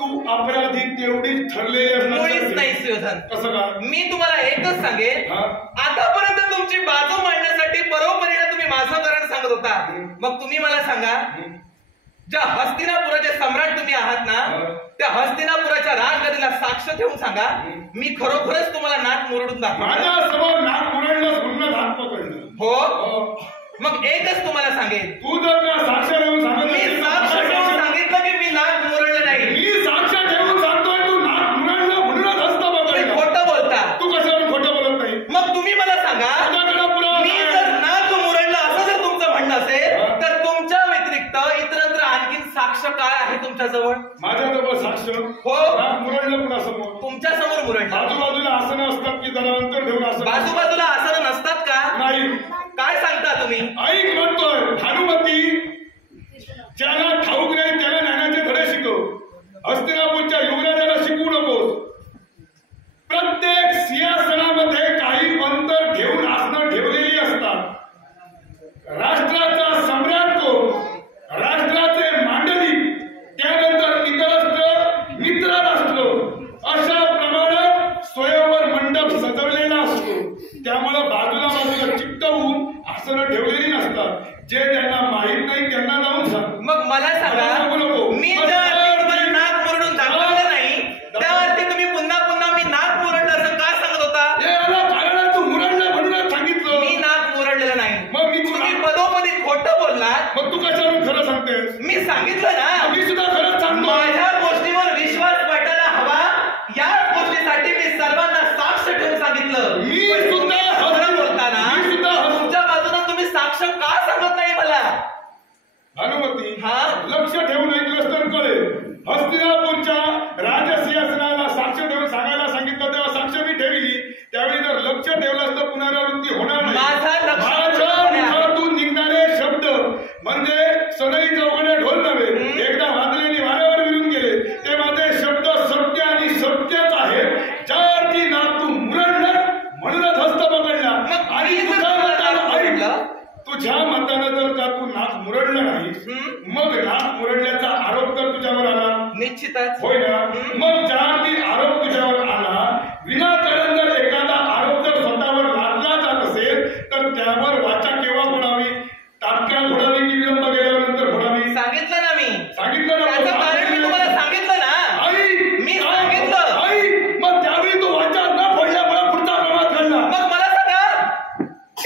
तू अपराधी तेवढीच ठरलेली मुळीच नाही सुयोधन. कसं का? मी तुम्हाला एकच सांगेन, हा? आतापर्यंत तुमची बाजू मांडण्यासाठी बरोबरीने तुम्ही माझं कारण सांगत होता. मग तुम्ही मला सांगा, ज्या हस्तिनापुराचे सम्राट तुम्ही आहात ना, त्या हस्तिनापुराच्या राजगदीला साक्ष ठेवून सांगा मी खरोखरच तुम्हाला नाक मुरडून दाखवणार. माझ्या समोर नाक मुरडलं म्हणून हात पकडलं. हो, मग एकच तुम्हाला सांगेन, तू जर का साक्ष देऊन सांगत मी असशील तर साक्ष ठेवून सांगितलं की मी नाक मुरडलं नाही. मी साक्ष ठेवून सांगतोय तू नाक मुरडलं म्हणूनच हस्त तुम्ही पकडलं. खोटं बोलता. तू कशावर खोटं बोलत नाही? मग तुम्ही मला सांगा, तुझ्याकडे पुरावा मी काय? जर नाक मुरडलं असं जर तुमचं म्हणणं असेल तर तुमच्या व्यतिरिक्त इतरत्र आणखीन साक्ष काय आहे तुमच्या जवळ? माझ्याजवळ साक्ष हो. नाक मुरडलं कुणासमोर? तुमच्या समोर मुरडलं. आजूबाजूला आसनं असतात की जरा अंतर ठेवून असं बाजूबाजूला आसनं नसतात का? नाही. काय सांगता तुम्ही? ऐक म्हणतोय भानुमती, ज्याला ठाऊक नाही त्याला ज्ञानाचे धडे शिकव. हस्तिनापूरच्या युवराजाला शिकवू नकोस. प्रत्येक सिंहासनामध्ये काही अंतर ठेवून आसनं ठेवलेली असतात. राष्ट्राचा सम्राट कोण, राष्ट्राचे मांडलिक, त्यानंतर सांगितलं ना, मी सुद्धा खरंच सांगतो. माझ्या गोष्टीवर विश्वास वाटायला हवा, याच गोष्टीसाठी मी सर्वांना साक्ष ठेवून सांगितलं. मी पण सुद्धा तुम्ही खरं बोलताना मी सुद्धा तुमच्या बाजूने तुम्ही साक्ष का सांगत नाही मला? भानुमती, हा? लक्ष ठेवून ऐकलंस तर कळेल. हस्तिनापूरच्या राजसिंहासनाला साक्ष ठेवून सांगायला सांगितलं तेव्हा साक्ष मी ठेवली. त्यावेळी जर लक्ष ठेवलंस तर पुनरावृत्ती होणार नाही. माझं लक्ष माझ्या मुखातून निघणारे शब्द म्हणजे सनई चौघडे ढोल नव्हे, एकदा वाजलेली वाऱ्यावर विरून गेले. ते माझे शब्द सत्य आणि सत्यच आहेत. ज्या अर्थी नाक तू मुरडलं म्हणूनच हस्त पकडला. आणि तुझ्या मतानं जर का तू नाक मुरडलं नाहीस, मग नाक मुरडल्याचा आरोप तर तुझ्यावर आला. निश्चितच होय ना? मग ज्या अर्थी आरोप तुझ्यावर आला, विनाकारण जर एखादा आरोप जर स्वतःवर लादला जात असेल तर त्यावर वाचा केव्हा फोडावी? तात्काळ फोडावी की विलंब केल्यानंतर फोडावी? सांगितलं ना मी. सांगितलं ना? त्याचं कारण मी तुम्हाला सांगितलं ना. आई, मी सांगितलं. आई, मग त्यावेळी तो वाचा न फोडल्यामुळे पुढचा प्रवास घडला. मग मला सांगा,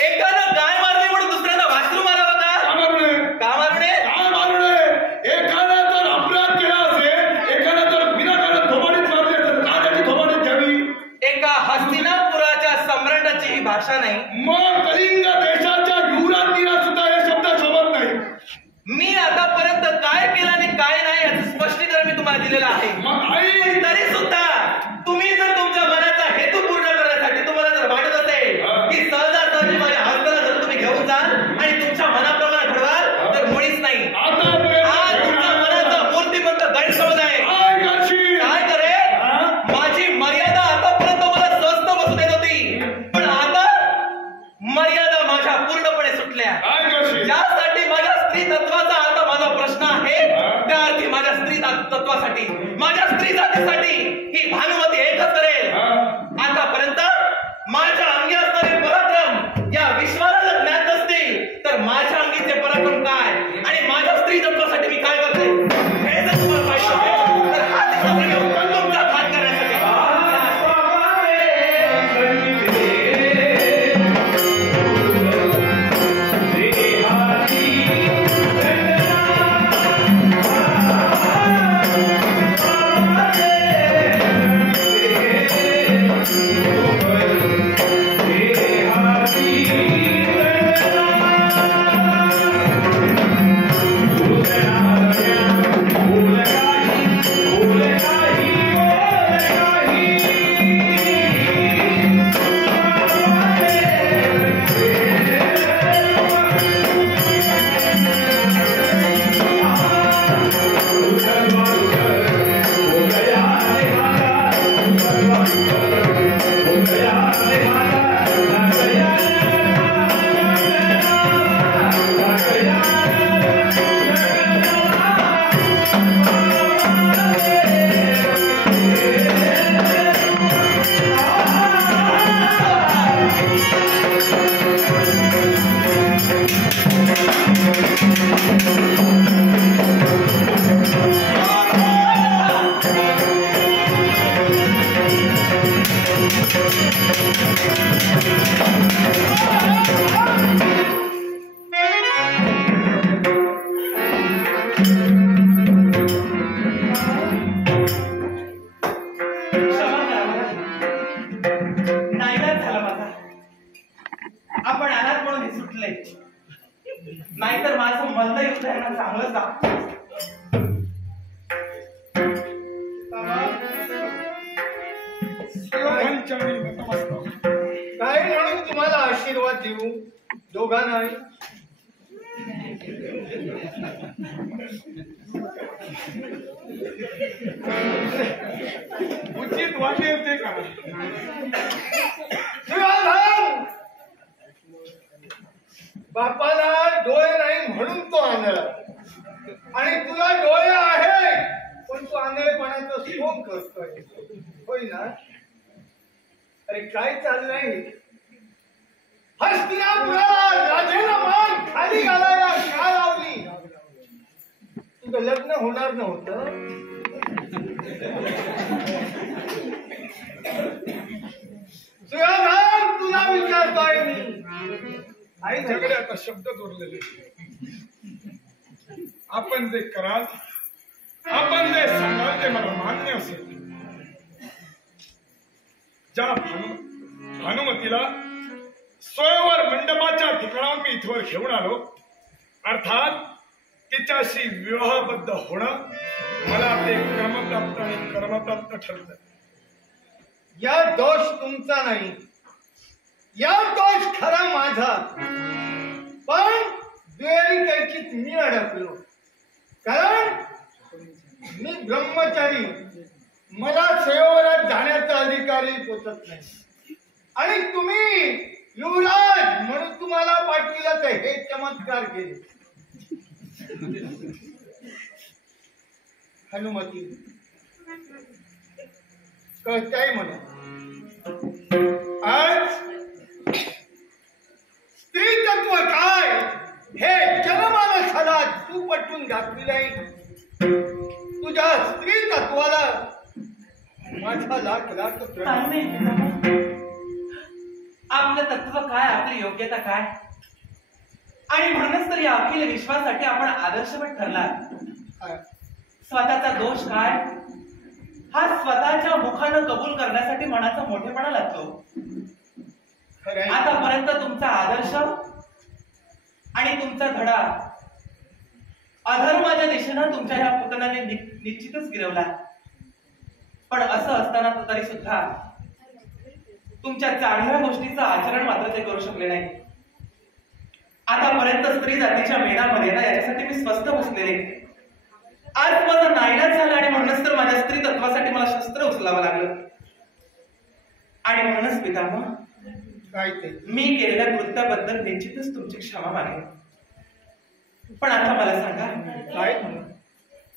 एकानं गाय मारली म्हणून दुसऱ्यानं वासरू मारावं का? का मारू नये? का मारू नये? काय मारू नये? एखादा जर अपराध केला असेल, एखादा जर विनाकारण थोबाडीत मारली असेल, का त्याची थोबाडीत घ्यावी? एका हस्तिनापुराच्या सम्राटाची ही भाषा नाही. मग कलिंग देशाच्या युवराज्ञीला सुद्धा हे शब्द शोभत नाही. मी आतापर्यंत काय केलं आणि काय नाही याचं स्पष्टीकरण मी तुम्हाला दिलेलं आहे. मग आई, पण तरी सुद्धा तुम्ही जर तुमच्या मनाचा हेतू पूर्ण करण्यासाठी तुम्हाला जर वाटत असेल की सहजासहजी माझ्या हस्ताला जर तुम्ही घेऊन जाल आणि तुमच्या मनाप्रमाणे घडवाल, तर मुळीच नाही. हा तुमच्या मनाचा मूर्तिमंत गैरसमज आहे. काय करशील? काय करेल? माझी मर्यादा आतापर्यंत मला स्वस्त बसू देत होती, पण आता मर्यादा माझ्या पूर्णपणे सुटल्या. काय करशील? ज्यासाठी माझ्या स्त्री तत्वाचा आता माझा प्रश्न आहे, त्या अर्थी माझ्या स्त्री तत्वासाठी, माझ्या स्त्री जातीसाठी ही भानुमती एकच करेल. आतापर्यंत माझ्या अंगी असणारे पराक्रम या विश्वाला जर ज्ञात असतील तर माझ्या अंगीचे पराक्रम काय आणि माझ्या स्त्री तत्वासाठी मी काय करते हे जर तुम्हाला पाहिजे असेल तर हा तिचा प्रयोग तुमचा घात करण्यासाठी. आपण आलात म्हणून हे सुटले, नाहीतर माझं मंद युद्ध यांना चांगलं सांग. काय म्हणून तुम्हाला आशीर्वाद देऊ दोघांनाही? उचित वाटेल ते का? बापाला डोळे नाही म्हणून तो आंधळा, आणि तुला डोळे आहे पण तू आंधळेपणाचं सोंग करतोय, होय ना? अरे काय चाललंय? हस्तिनापुराला राजेला मान खाली घालायला का लावली? तुझं लग्न होणार नव्हतं? तुला विचारतोय मी. आईच्याकडे आता शब्द जोडलेले. आपण जे कराल, आपण जे सांगाल ते मला मान्य असेल. ज्या भानुमतीला स्वयंवर मंडपाच्या ठिकाणावर मी इथवर घेऊन आलो, अर्थात तिच्याशी विवाहबद्ध होणं मला ते क्रमप्राप्त आणि कर्मप्राप्त ठरलं. या दोष तुमचा नाही, या दोष खरा माझा. पण दुहेरी कैचीत मी अडकलो, कारण मी ब्रह्मचारी, मला सरोवरात जाण्याचा अधिकारही पोचत नाही. आणि तुम्ही युवराज म्हणून तुम्हाला पाठविलं तर हे चमत्कार केले. हनुमती कळताय मला, आज स्त्री तत्व काय हे जनमानसाला तू पटवून दाखविलंय. तुझ्या स्त्री तत्वाला माझा लाख लाख आपलं तत्व काय, आपली योग्यता काय, आणि म्हणूनच तर या अखिल विश्वासाठी आपण आदर्शवत ठरला. स्वतःचा दोष काय हा स्वतःच्या मुखानं कबूल करण्यासाठी मनाचा मोठेपणा लागतो. आतापर्यंत तुमचा आदर्श आणि तुमचा धडा अधर्माच्या दिशेनं तुमच्या ह्या पुतण्याने निश्चितच गिरवला. पण असं असताना तरी सुद्धा तुमच्या चांगल्या गोष्टीचं आचरण मात्र ते करू शकले नाही. आतापर्यंत स्त्री जातीच्या मेणामध्ये ना याच्यासाठी मी स्वस्थ बसलेले. आज माझा नाईलाज झाला आणि म्हणूनच तर माझ्या स्त्री तत्वासाठी मला शस्त्र उचलावं लागलं. आणि म्हणूनच पितामह, मी केलेल्या कृत्याबद्दल निश्चितच तुमची क्षमा मागेन. पण आता मला सांगा, काय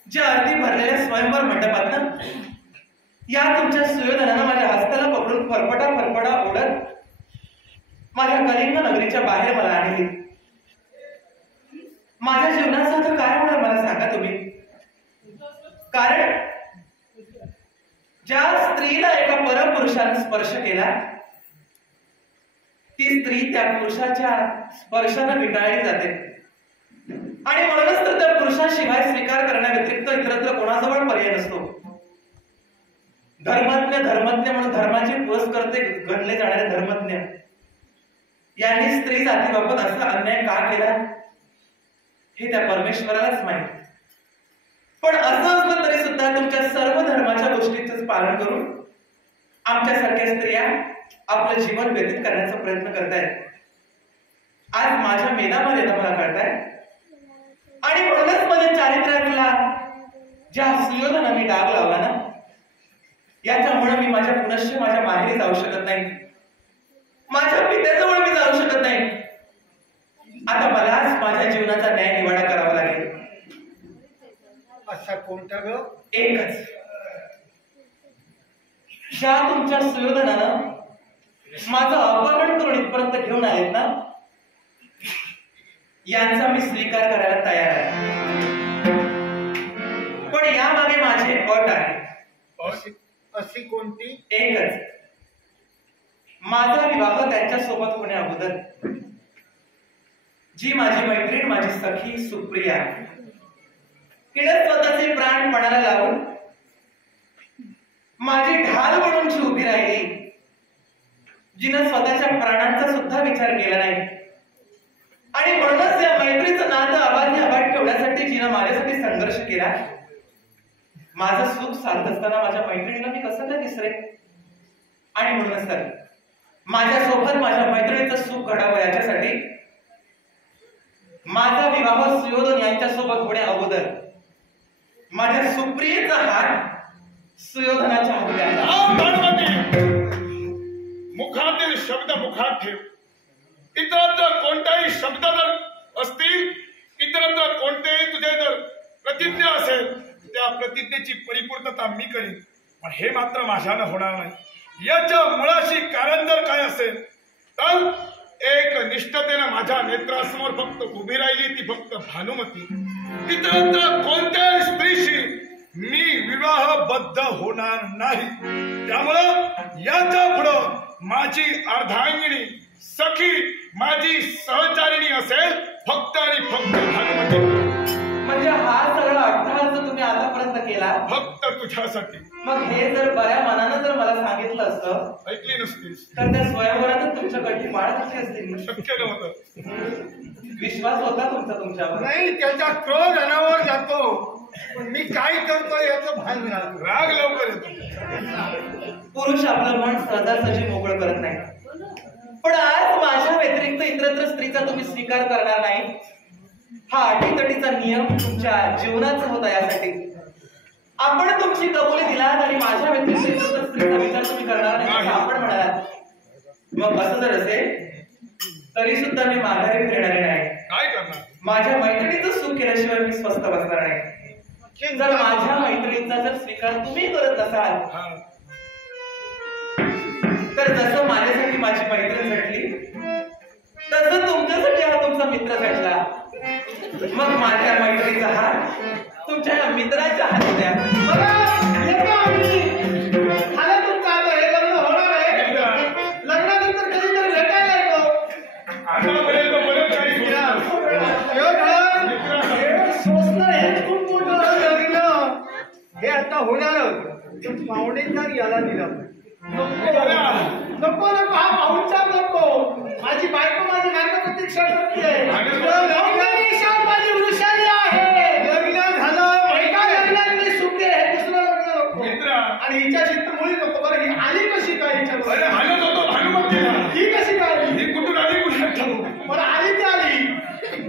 ज्या अगदी भरलेल्या स्वयंवर मंडपातनं या तुमच्या सुयोधनानं माझ्या हस्ताला पकडून फरफटा ओढत माझ्या कलिंग नगरीच्या बाहेर मला आणली. माझ्या जीवनाचं तर काय होणार मला सांगा तुम्ही. कारण ज्या स्त्रीला एका परपुरुषाने स्पर्श केला, ती स्त्री त्या पुरुषाच्या स्पर्शानं विटाळली जाते. आणि म्हणूनच तर त्या पुरुषाशिवाय स्वीकार करण्याव्यतिरिक्त इतरत्र कोणाजवळ पर्याय नसतो. धर्मज्ञ म्हणून धर्माचे पुरस्कर्ते गणले जाणारे धर्मज्ञ यांनी स्त्री जातीबाबत असा अन्याय का केला हे त्या परमेश्वरालाच माहित. पण असं असलं तरी सुद्धा तुमच्या सर्व धर्माच्या गोष्टींचं पालन करून आमच्यासारख्या स्त्रिया आपलं जीवन व्यतीत करण्याचा प्रयत्न करतायत. आज माझ्या मेनामध्ये मला कळताय. आणि म्हणूनच माझ्या चारित्र्यातला ज्या सुयोधनाने डाग लावला ना, याच्यामुळे मी पुनश्च माझ्या माहेरी जाऊ शकत नाही, माझ्या पित्याजवळ मी जाऊ शकत नाही. आता मलाच माझ्या जीवनाचा न्याय निवाडा करावा लागेल. असा कोणता ग? एकच. ज्या तुमच्या सुयोधनानं माझं अपहरण करून इथपर्यंत घेऊन आलेत ना, यांचा मी स्वीकार करायला तयार आहे. पण यामागे माझी अट आहे. अशी कोणती? एकच. माझा विवाह त्यांच्यासोबत होण्या अगोदर जी माझी मैत्रीण, माझी सखी सुप्रिया, तिने स्वतःचे प्राण पणाला लावून माझी ढाल म्हणून जी उभी राहिली, जिनं स्वतःच्या प्राणांचा सुद्धा विचार केला नाही, आणि म्हणूनच या मैत्रीचं नातं अबाध ठेवण्यासाठी जिनं माझ्यासाठी संघर्ष केला. माझं सुख साधत असताना माझ्या मैत्रिणीला मी कसं काय विसरेन. आणि म्हणूनच तर माझ्यासोबत माझ्या मैत्रिणीचं सुख घडावं याच्यासाठी माझा विवाह सुयोधन यांच्यासोबत होण्या अगोदर माझ्या सुप्रियेचा हात सुयोधनाच्या हाती आणला. मुखातील शब्द मुखात ठेव. इतरत्र कोणताही शब्द जर असतील, इतरत्र कोणतेही तुझे जर प्रतिज्ञा असेल, त्या प्रतिज्ञेची परिपूर्तता मी करीन. पण हे मात्र माझ्यानं होणार नाही. याच्या मुळाशी कारण जर काय असेल तर एक निष्ठतेनं माझ्या नेत्रासमोर फक्त उभी राहिली ती फक्त भानुमती. इतरत्र कोणत्याही स्त्रीशी मी विवाहबद्ध होणार नाही. त्यामुळं याच्या पुढं माझी अर्धांगिनी सखी, माझी सहचारिणी असेल फक्त आणि फक्त भानुमती. म्हणजे हा सगळा अट्टहास जो तुम्ही आतापर्यंत केला, फक्त तुझ्यासाठी. मग हे जर बऱ्या मनानं जर मला सांगितलं असतं ऐकली नसतीस. तर त्या स्वयंवरातच तुमच्या कडची माळ घातली असती ना. शक्य नव्हतं. विश्वास होता तुमचा तुमच्यावर. नाही, त्याचा क्रोध अनावर जातो, पण मी काय करतोय याचं भान मिळालं. राग लवकर येतो. पुरुष आपलं मन सहजासहजी मोकळं करत नाही. पण आज माझ्या व्यतिरिक्त इतरत्र स्त्रीचा तुम्ही स्वीकार करणार नाही, हा अटीतटीचा नियम तुमच्या जीवनाचा होता. यासाठी आपण तुमची कबुली दिलात आणि माझ्या व्यतिरिक्त इतरत्र स्त्रीचा विचार तुम्ही करणार नाही असं आपण म्हणालात. मग असं जर असेल तरी सुद्धा मी माघारी फिरणारे नाही. काय करणार? माझ्या मैत्रिणीचं सुख केल्याशिवाय मी स्वस्थ बसणार नाही. जर माझ्या मैत्रिणीचा जर स्वीकार तुम्ही करत नसाल हा. तर जसं माझ्यासाठी माझी मैत्रीण झटली तसं तुमच्यासाठी हा तुमचा मित्र झटला. मग माझ्या मैत्रिणीचा हात तुमच्या या मित्राच्या हाती द्या. बरं, येतो आम्ही. झालं तुमचं आता हे लग्न होणार आहे. लग्नानंतर कधीतरी भेटायला येतो. आतापर्यंत बरंच काही केलं. हे सोसणं हे खूप मोठं लग्न. हे आता होणारच. पाहुणेचार याला दिला. नको नको, हा पाहुणचार नको. माझी बायको माझी मार्ग प्रतीक्षा करते. माझी वृषाली आहे. लग्न झालं, एका लग्नात मी सुखी आहे, दुसरं लग्न नको. मित्र. आणि हिच्याशी तर मुळी नको. बरं, ही आली कशी काय अरे हिच्याबरोबर? हाणत होतो, भानुमती केला. ही कशी काय? ही कुठून आली कुठे ठाऊ. बरं, आली ती आली.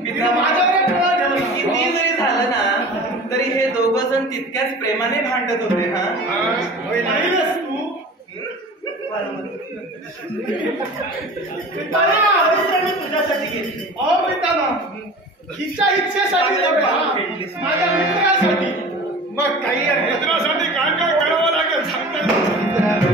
तिला माझ्यावर ठेवला ठेवला. किती जरी झालं ना तरी हे दोघं जण तितक्याच प्रेमाने भांडत होते. हा होय, नाहीस तू. मी तुझ्यासाठी घेतली. अहो मित्रांनो, हिच्या इच्छेसाठी नव्हे, हा. माझ्या मित्रासाठी. मग काही हरकत नाही. मित्रासाठी काय काय करावं लागेल सांगता येईल. नाही.